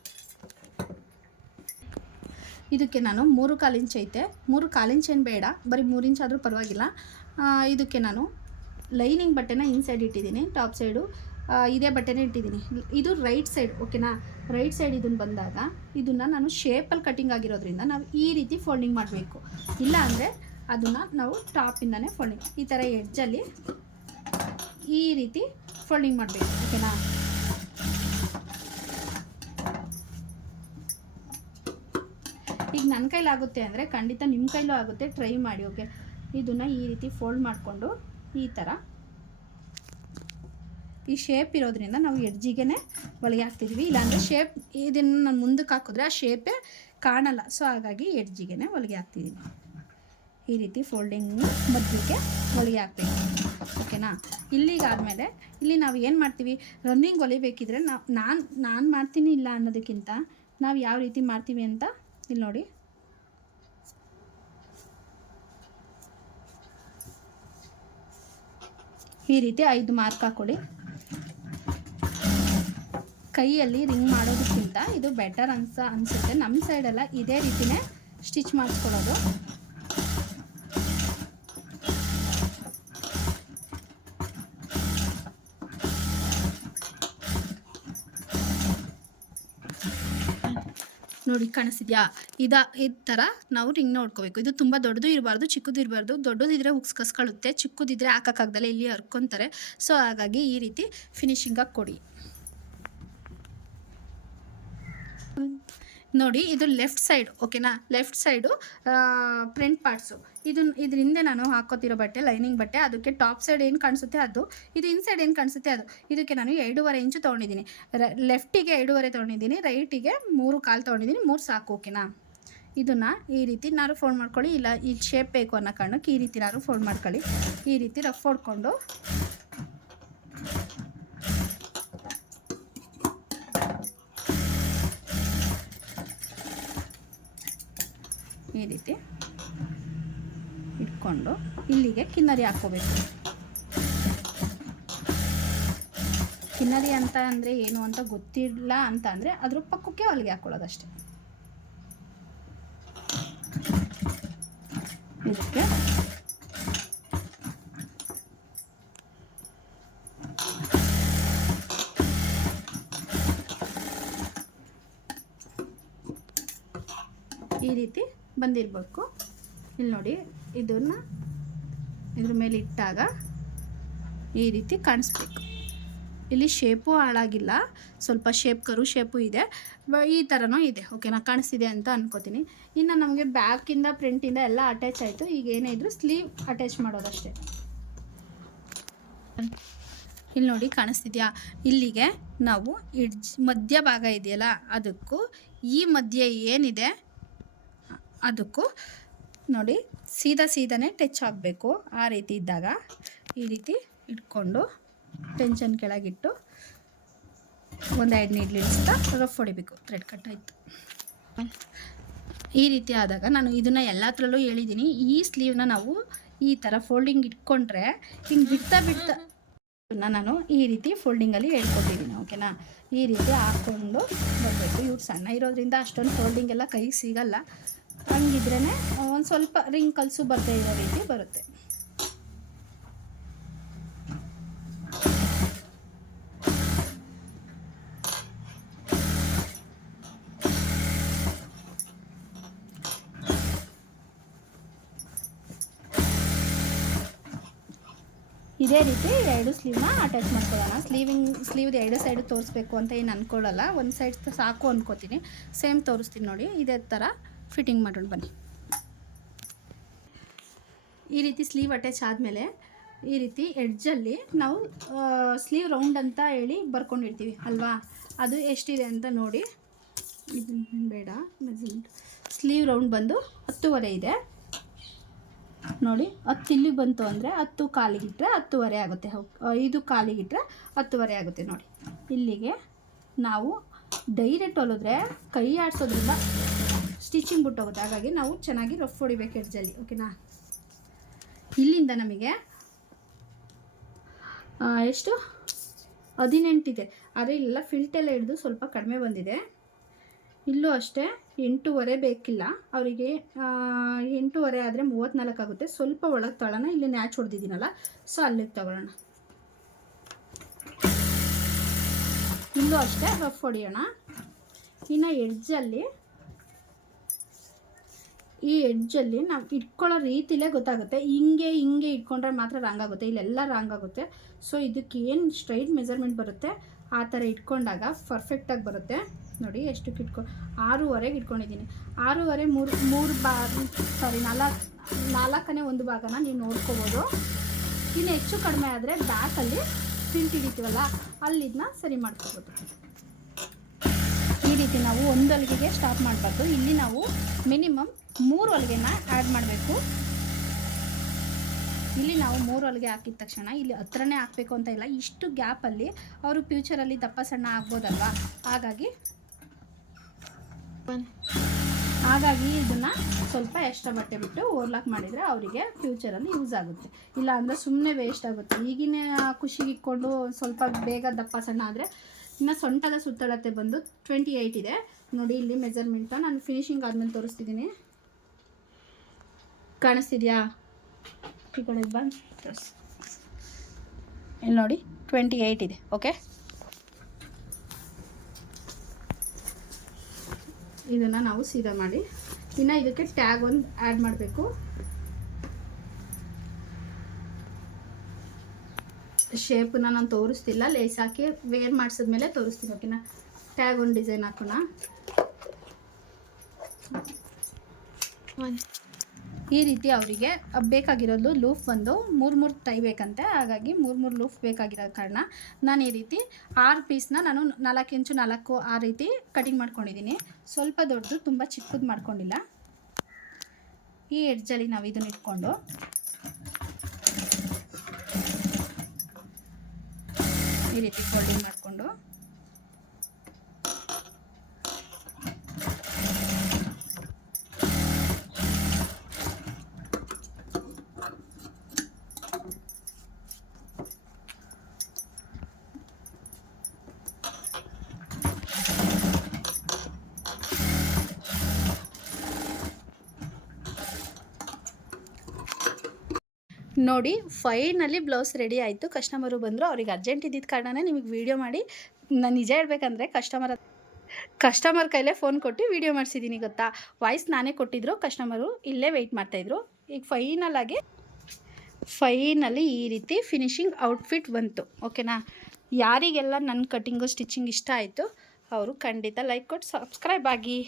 ಇದಕ್ಕೆ ನಾನು 3/4 ಇಂಚ್ ಐತೆ, 3/4 ಇಂಚ್ ಏನು ಬೇಡ, ಬರೀ 3 ಇಂಚ್ ಆದರೂ ಪರವಾಗಿಲ್ಲ. ಇದಕ್ಕೆ ನಾನು ಲೈನಿಂಗ್ ಬಟ್ಟೆನ ಇನ್ಸೈಡ್ ಇಟ್ಟಿದ್ದೀನಿ, ಟಾಪ್ ಸೈಡು ಇದೇ ಬಟ್ಟೆನೇ ಇಟ್ಟಿದ್ದೀನಿ. ಇದು ರೈಟ್ ಸೈಡ್. ಓಕೆನಾ, ರೈಟ್ ಸೈಡ್ ಇದನ್ನು ಬಂದಾಗ ಇದನ್ನು ನಾನು ಶೇಪಲ್ಲಿ ಕಟಿಂಗ್ ಆಗಿರೋದ್ರಿಂದ ನಾವು ಈ ರೀತಿ ಫೋಲ್ಡಿಂಗ್ ಮಾಡಬೇಕು. ಇಲ್ಲ ಅಂದರೆ ಅದನ್ನು ನಾವು ಟಾಪಿಂದನೇ ಫೋಲ್ಡಿಂಗ್ ಈ ಥರ ಎಡ್ಜಲ್ಲಿ ಈ ರೀತಿ ಫೋಲ್ಡಿಂಗ್ ಮಾಡಬೇಕು. ಓಕೆನಾ, ಈಗ ನನ್ನ ಕೈಲಾಗುತ್ತೆ ಅಂದರೆ ಖಂಡಿತ ನಿಮ್ಮ ಕೈಲೂ ಆಗುತ್ತೆ, ಟ್ರೈ ಮಾಡಿ. ಓಕೆ, ಇದನ್ನು ಈ ರೀತಿ ಫೋಲ್ಡ್ ಮಾಡಿಕೊಂಡು ಈ ಥರ ಈ ಶೇಪ್ ಇರೋದ್ರಿಂದ ನಾವು ಎಡ್ಜಿಗೆ ಹೊಲಿಗೆ ಹಾಕ್ತಿದ್ವಿ. ಇಲ್ಲಾಂದರೆ ಶೇಪ್ ಇದನ್ನು ನಾನು ಮುಂದಕ್ಕೆ ಹಾಕಿದ್ರೆ ಆ ಶೇಪೇ ಕಾಣಲ್ಲ. ಸೊ ಹಾಗಾಗಿ ಎಡ್ಜಿಗೆ ಹೊಲಿಗೆ ಹಾಕ್ತಿದ್ದೀನಿ. ಈ ರೀತಿ ಫೋಲ್ಡಿಂಗ್ ಮಧ್ಯಕ್ಕೆ ಹೊಲಿಗೆ ಹಾಕ್ಬೇಕು. ಓಕೆನಾ? ಇಲ್ಲಿಗಾದಮೇಲೆ ಇಲ್ಲಿ ನಾವು ಏನು ಮಾಡ್ತೀವಿ, ರನ್ನಿಂಗ್ ಹೊಲಿಬೇಕಿದ್ರೆ ನಾನು ಮಾಡ್ತೀನಿ ಇಲ್ಲ ಅನ್ನೋದಕ್ಕಿಂತ ನಾವು ಯಾವ ರೀತಿ ಮಾಡ್ತೀವಿ ಅಂತ ಇಲ್ಲಿ ನೋಡಿ. ಈ ರೀತಿ 5 ಮಾರ್ಕ್ ಹಾಕ್ಕೊಳ್ಳಿ. ಕೈಯಲ್ಲಿ ರಿಂಗ್ ಮಾಡೋದಕ್ಕಿಂತ ಇದು ಬೆಟರ್ ಅನಿಸುತ್ತೆ. ನಮ್ಮ ಸೈಡೆಲ್ಲ ಇದೇ ರೀತಿಯೇ ಸ್ಟಿಚ್ ಮಾಡಿಸ್ಕೊಳ್ಳೋದು. ನೋಡಿ ಕಾಣಿಸ್ತಿದ್ಯಾ? ಈ ಥರ ನಾವು ರಿಂಗ್ ನೋಡ್ಕೋಬೇಕು. ಇದು ತುಂಬ ದೊಡ್ಡದು ಇರಬಾರ್ದು, ಚಿಕ್ಕದು ಇರಬಾರ್ದು. ದೊಡ್ಡದಿದ್ರೆ ಹುಕ್ಸ್ ಕಸ್ಕೊಳ್ಳುತ್ತೆ, ಚಿಕ್ಕದಿದ್ರೆ ಹಾಕೋಕ್ಕಾಗ್ದಲ್ಲ, ಇಲ್ಲಿ ಹರ್ಕೊತಾರೆ. ಸೊ ಹಾಗಾಗಿ ಈ ರೀತಿ ಫಿನಿಶಿಂಗಾಗಿ ಕೊಡಿ. ನೋಡಿ, ಇದು ಲೆಫ್ಟ್ ಸೈಡ್. ಓಕೆನಾ? Left side front parts. ಇದ್ರ ಹಿಂದೆ ನಾನು ಹಾಕೋತಿರೋ ಬಟ್ಟೆ ಲೈನಿಂಗ್ ಬಟ್ಟೆ, ಅದಕ್ಕೆ ಟಾಪ್ ಸೈಡ್ ಏನು ಕಾಣಿಸುತ್ತೆ ಅದು, ಇದು ಇನ್ಸೈಡ್ ಏನು ಕಾಣಿಸುತ್ತೆ ಅದು. ಇದಕ್ಕೆ ನಾನು 2.5 ಇಂಚು ತೊಗೊಂಡಿದ್ದೀನಿ. ಲೆಫ್ಟಿಗೆ 2.5 ತೊಗೊಂಡಿದ್ದೀನಿ, ರೈಟಿಗೆ 3.25 ತೊಗೊಂಡಿದ್ದೀನಿ. 3 ಸಾಕು. ಓಕೆನಾ? ಇದನ್ನು ಈ ರೀತಿ ನಾನು ಫೋಲ್ಡ್ ಮಾಡ್ಕೊಳ್ಳಿ. ಇಲ್ಲ ಈ ಶೇಪ್ ಬೇಕು ಅನ್ನೋ ಕಾರಣಕ್ಕೆ ಈ ರೀತಿ ನಾನು ಫೋಲ್ಡ್ ಮಾಡ್ಕೊಳ್ಳಿ. ಈ ರೀತಿ ರಫ್ ಹೊಡ್ಕೊಂಡು ಈ ರೀತಿ ಇಟ್ಕೊಂಡು ಇಲ್ಲಿಗೆ ಕಿನ್ನರಿ ಹಾಕ್ಕೋಬೇಕು. ಕಿನ್ನರಿ ಅಂತ ಅಂದರೆ ಏನು ಅಂತ ಗೊತ್ತಿಲ್ಲ ಅಂತ ಅಂದರೆ ಅದ್ರ ಪಕ್ಕಕ್ಕೆ ಹೊಲಿಗೆ ಹಾಕ್ಕೊಳ್ಳೋದಷ್ಟೇ. ಇದಕ್ಕೆ ಈ ರೀತಿ ಬಂದಿರಬೇಕು. ಇಲ್ಲಿ ನೋಡಿ, ಇದನ್ನು ಇದ್ರ ಮೇಲೆ ಇಟ್ಟಾಗ ಈ ರೀತಿ ಕಾಣಿಸ್ಬೇಕು. ಇಲ್ಲಿ ಶೇಪು ಹಾಳಾಗಿಲ್ಲ, ಸ್ವಲ್ಪ ಕರು ಶೇಪು ಇದೆ, ಈ ಥರನೂ ಇದೆ. ಓಕೆನಾ? ಕಾಣಿಸ್ತಿದೆ ಅಂತ ಅನ್ಕೋತೀನಿ. ಇನ್ನು ನಮಗೆ ಬ್ಯಾಕಿಂದ ಫ್ರಂಟಿಂದ ಎಲ್ಲ ಅಟ್ಯಾಚ್ ಆಯಿತು. ಈಗ ಏನೇ ಇದ್ರೂ ಸ್ಲೀವ್ ಅಟ್ಯಾಚ್ ಮಾಡೋದಷ್ಟೇ. ಇಲ್ಲಿ ನೋಡಿ ಕಾಣಿಸ್ತಿದ್ಯಾ? ಇಲ್ಲಿಗೆ ನಾವು ಮಧ್ಯ ಭಾಗ ಇದೆಯಲ್ಲ, ಅದಕ್ಕೂ ಈ ಮಧ್ಯೆ ಏನಿದೆ ಅದಕ್ಕೂ ನೋಡಿ ಸೀದಾನೇ ಟಚ್ ಆಗಬೇಕು. ಆ ರೀತಿ ಇದ್ದಾಗ ಈ ರೀತಿ ಇಟ್ಕೊಂಡು ಟೆನ್ಷನ್ ಕೆಳಗಿಟ್ಟು ಒಂದು 2 ನೀಡ್ಲು ಇಳಿಸ್ತಾ ರಫ್ ಹೊಡಿಬೇಕು. ಥ್ರೆಡ್ ಕಟ್ ಆಯಿತು. ಈ ರೀತಿ ಆದಾಗ ನಾನು ಇದನ್ನು ಎಲ್ಲತ್ರಲ್ಲೂ ಹೇಳಿದ್ದೀನಿ. ಈ ಸ್ಲೀವ್ನ ನಾವು ಈ ಥರ ಫೋಲ್ಡಿಂಗ್ ಇಟ್ಕೊಂಡ್ರೆ ಹಿಂಗೆ ಬಿಡ್ತಾ ನಾನು ಈ ರೀತಿ ಫೋಲ್ಡಿಂಗಲ್ಲಿ ಹೇಳ್ಕೊಟ್ಟಿದ್ದೀನಿ. ಓಕೆನಾ? ಈ ರೀತಿ ಹಾಕ್ಕೊಂಡು ಬರಬೇಕು. ಇವ್ರು ಸಣ್ಣ ಇರೋದ್ರಿಂದ ಅಷ್ಟೊಂದು ಫೋಲ್ಡಿಂಗ್ ಎಲ್ಲ ಕೈಗೆ ಸಿಗಲ್ಲ. ಹಂಗಿದ್ರೇ ಒಂದು ಸ್ವಲ್ಪ ರಿಂಕಲ್ಸು ಬರದೇ ಇರೋ ರೀತಿ ಬರುತ್ತೆ. ಇದೇ ರೀತಿ 2 ಸ್ಲೀವ್ನ ಅಟ್ಯಾಚ್ ಮಾಡ್ಕೊಳ್ಳೋಣ. ಸ್ಲೀವ್ದು 2 ಸೈಡು ತೋರಿಸ್ಬೇಕು ಅಂತ ಏನು ಅಂದ್ಕೊಳ್ಳಲ್ಲ, ಒಂದು ಸೈಡ್ ಸಾಕು ಅಂದ್ಕೋತೀನಿ. ಸೇಮ್ ತೋರಿಸ್ತೀನಿ ನೋಡಿ. ಇದೇ ಥರ ಫಿಟ್ಟಿಂಗ್ ಮಾಡೋಣ ಬನ್ನಿ. ಈ ರೀತಿ ಸ್ಲೀವ್ ಅಟ್ಯಾಚ್ ಆದಮೇಲೆ ಈ ರೀತಿ ಎಡ್ಜಲ್ಲಿ ನಾವು ಸ್ಲೀವ್ ರೌಂಡ್ ಅಂತ ಹೇಳಿ ಬರ್ಕೊಂಡಿರ್ತೀವಿ ಅಲ್ವಾ, ಅದು ಎಷ್ಟಿದೆ ಅಂತ ನೋಡಿ. ಇದು ಬೇಡ, ಮೆಜರ್ಮೆಂಟ್ ಸ್ಲೀವ್ ರೌಂಡ್ ಬಂದು 10.5 ಇದೆ ನೋಡಿ. 10 ಇಲ್ಲಿಗೆ ಬಂತು ಅಂದರೆ 10 ಕಾಲಿಗಿಟ್ರೆ 10.5 ಆಗುತ್ತೆ. 5 ಕಾಲಿಗಿಟ್ರೆ 10.5 ಆಗುತ್ತೆ ನೋಡಿ. ಇಲ್ಲಿಗೆ ನಾವು ಡೈರೆಕ್ಟ್ ಹೊಲಿದ್ರೆ ಕೈ ಆಡಿಸೋದ್ರಿಂದ ಸ್ಟಿಚಿಂಗ್ ಬಿಟ್ಟೋಗುತ್ತೆ. ಹಾಗಾಗಿ ನಾವು ಚೆನ್ನಾಗಿ ರಫ್ ಹೊಡಿಬೇಕು ಎಡ್ಜಲ್ಲಿ. ಓಕೆನಾ? ಇಲ್ಲಿಂದ ನಮಗೆ ಎಷ್ಟು 18 ಇದೆ, ಆದರೆ ಇಲ್ಲೆಲ್ಲ ಫಿಲ್ಟೆಲ್ಲ ಹಿಡಿದು ಸ್ವಲ್ಪ ಕಡಿಮೆ ಬಂದಿದೆ. ಇಲ್ಲೂ ಅಷ್ಟೇ 8.5 ಬೇಕಿಲ್ಲ ಅವರಿಗೆ. 8.5 ಆದರೆ 34 ಆಗುತ್ತೆ. ಸ್ವಲ್ಪ ಒಳಗೆ ತಗೊಳ್ಳೋಣ. ಇಲ್ಲಿ ನ್ಯಾಚ್ ಹೊಡೆದಿದ್ದೀನಲ್ಲ, ಸೊ ಅಲ್ಲಿಗೆ ತಗೊಳ್ಳೋಣ. ಇಲ್ಲೂ ಅಷ್ಟೇ ರಫ್ ಹೊಡಿಯೋಣ. ಇನ್ನು ಈ ಎಡ್ಜಲ್ಲಿ ನಾವು ಇಟ್ಕೊಳ್ಳೋ ರೀತಿಲೇ ಗೊತ್ತಾಗುತ್ತೆ. ಹಿಂಗೆ ಇಟ್ಕೊಂಡ್ರೆ ಮಾತ್ರ ರಾಂಗ್ ಆಗುತ್ತೆ, ಇಲ್ಲೆಲ್ಲ ರಾಂಗ್ ಆಗುತ್ತೆ. ಸೊ ಇದಕ್ಕೆ ಏನು ಸ್ಟ್ರೈಟ್ ಮೆಜರ್ಮೆಂಟ್ ಬರುತ್ತೆ ಆ ಥರ ಇಟ್ಕೊಂಡಾಗ ಪರ್ಫೆಕ್ಟಾಗಿ ಬರುತ್ತೆ. ನೋಡಿ ಎಷ್ಟಕ್ಕೆ ಆರೂವರೆಗೆ ಇಟ್ಕೊಂಡಿದ್ದೀನಿ. ಆರೂವರೆ ಮೂರು ಸಾರಿ ನಾಲ್ಕನೇ ಒಂದು ಭಾಗನ ನೀವು ನೋಡ್ಕೋಬೋದು. ಇನ್ನು ಹೆಚ್ಚು ಕಡಿಮೆ ಆದರೆ ಬ್ಯಾಕಲ್ಲಿ ಪ್ರಿಂಟ್ ಹಿಡಿತೀವಲ್ಲ ಅಲ್ಲಿದನ್ನ ಸರಿ ಮಾಡ್ಕೋಬೋದು. ಈ ರೀತಿ ನಾವು ಒಂದು ಹೊಲಿಗೆಗೆ ಸ್ಟಾಪ್ ಮಾಡಬಾರ್ದು. ಇಲ್ಲಿ ನಾವು ಮಿನಿಮಮ್ 3 ಹೊಲಿಗೆನ ಆ್ಯಡ್ ಮಾಡಬೇಕು. ಇಲ್ಲಿ ನಾವು 3 ಹೊಲಿಗೆ ಹಾಕಿದ ತಕ್ಷಣ ಇಲ್ಲಿ ಹತ್ರನೇ ಹಾಕಬೇಕು ಅಂತ ಇಲ್ಲ. ಇಷ್ಟು ಗ್ಯಾಪಲ್ಲಿ ಅವರು ಫ್ಯೂಚರಲ್ಲಿ ದಪ್ಪ ಸಣ್ಣ ಆಗ್ಬೋದಲ್ವಾ, ಹಾಗಾಗಿ ಇದನ್ನು ಸ್ವಲ್ಪ ಎಕ್ಸ್ಟ್ರಾ ಬಟ್ಟೆ ಬಿಟ್ಟು ಓವರ್ಲಾಕ್ ಮಾಡಿದರೆ ಅವರಿಗೆ ಫ್ಯೂಚರಲ್ಲಿ ಯೂಸ್ ಆಗುತ್ತೆ. ಇಲ್ಲ ಅಂದರೆ ಸುಮ್ಮನೆ ವೇಸ್ಟ್ ಆಗುತ್ತೆ. ಈಗಿನ ಖುಷಿಗೆ ಇಟ್ಕೊಂಡು ಸ್ವಲ್ಪ ಬೇಗ ದಪ್ಪ ಸಣ್ಣ ಆದರೆ. ಇನ್ನು ಸೊಂಟದ ಸುತ್ತಳತೆ ಬಂದು 28 ಇದೆ ನೋಡಿ. ಇಲ್ಲಿ ಮೆಜರ್ಮೆಂಟ್ ನಾನು ಫಿನಿಶಿಂಗ್ ಆದಮೇಲೆ ತೋರಿಸ್ತಿದ್ದೀನಿ. ಕಾಣಿಸ್ತಿದೆಯಾ? ಈ ಕಡೆ ಬಂದು ತೋರಿಸಿ. ಇಲ್ಲಿ ನೋಡಿ 28 ಇದೆ. ಓಕೆ, ಇದನ್ನು ನಾವು ಸೀದಾ ಮಾಡಿ ಇನ್ನು ಇದಕ್ಕೆ ಟ್ಯಾಗ್ ಒಂದು ಆ್ಯಡ್ ಮಾಡಬೇಕು. ಶೇಪನ್ನ ನಾನು ತೋರಿಸ್ತಿಲ್ಲ, ಲೇಸ್ ಹಾಕಿ ವೇರ್ ಮಾಡಿಸಿದ್ಮೇಲೆ ತೋರಿಸ್ತೀನಿ. ಓಕೆನಾ? ಟ್ಯಾಗ್ ಒಂದು ಡಿಸೈನ್ ಹಾಕೋಣ. ಈ ರೀತಿ ಅವರಿಗೆ ಬೇಕಾಗಿರೋದು ಲೂಫ್ ಬಂದು 3 ಟೈ ಬೇಕಂತೆ. ಹಾಗಾಗಿ 3 ಲೂಫ್ ಬೇಕಾಗಿರೋ ಕಾರಣ ನಾನು ಈ ರೀತಿ 6 ಪೀಸ್ನ ನಾನು 4 ಇಂಚು 4 ಆ ರೀತಿ ಕಟಿಂಗ್ ಮಾಡ್ಕೊಂಡಿದ್ದೀನಿ. ಸ್ವಲ್ಪ ದೊಡ್ಡದು, ತುಂಬ ಚಿಕ್ಕದು ಮಾಡ್ಕೊಂಡಿಲ್ಲ. ಈ ಎಡ್ಜಲ್ಲಿ ನಾವು ಇದನ್ನ ಇಟ್ಕೊಂಡು ಈ ರೀತಿ ಫೋಲ್ಡಿಂಗ್ ಮಾಡಿಕೊಂಡು ನೋಡಿ ಫೈನಲಿ ಬ್ಲೌಸ್ ರೆಡಿ ಆಯಿತು. ಕಸ್ಟಮರು ಬಂದರು. ಅವ್ರಿಗೆ ಅರ್ಜೆಂಟ್ ಇದ್ದಿದ್ದ ಕಾರಣನೇ ನಿಮಗೆ ವೀಡಿಯೋ ಮಾಡಿ, ನಾನು ನಿಜ ಹೇಳ್ಬೇಕಂದ್ರೆ ಕಸ್ಟಮರ್ ಕೈಲೇ ಫೋನ್ ಕೊಟ್ಟು ವೀಡಿಯೋ ಮಾಡಿಸಿದ್ದೀನಿ ಗೊತ್ತಾ. ವಾಯ್ಸ್ ನಾನೇ ಕೊಟ್ಟಿದ್ರು, ಕಸ್ಟಮರು ಇಲ್ಲೇ ವೆಯ್ಟ್ ಮಾಡ್ತಾಯಿದ್ರು. ಈಗ ಫೈನಲಿ ಈ ರೀತಿ ಫಿನಿಶಿಂಗ್ ಔಟ್ಫಿಟ್ ಬಂತು. ಓಕೆನಾ? ಯಾರಿಗೆಲ್ಲ ನನ್ನ ಕಟ್ಟಿಂಗು ಸ್ಟಿಚಿಂಗ್ ಇಷ್ಟ ಆಯಿತು ಅವರು ಖಂಡಿತ ಲೈಕ್ ಕೊಟ್ಟು ಸಬ್ಸ್ಕ್ರೈಬ್ ಆಗಿ.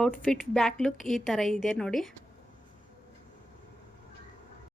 ಔಟ್ಫಿಟ್ ಬ್ಯಾಕ್ ಲುಕ್ ಈ ಥರ ಇದೆ ನೋಡಿ.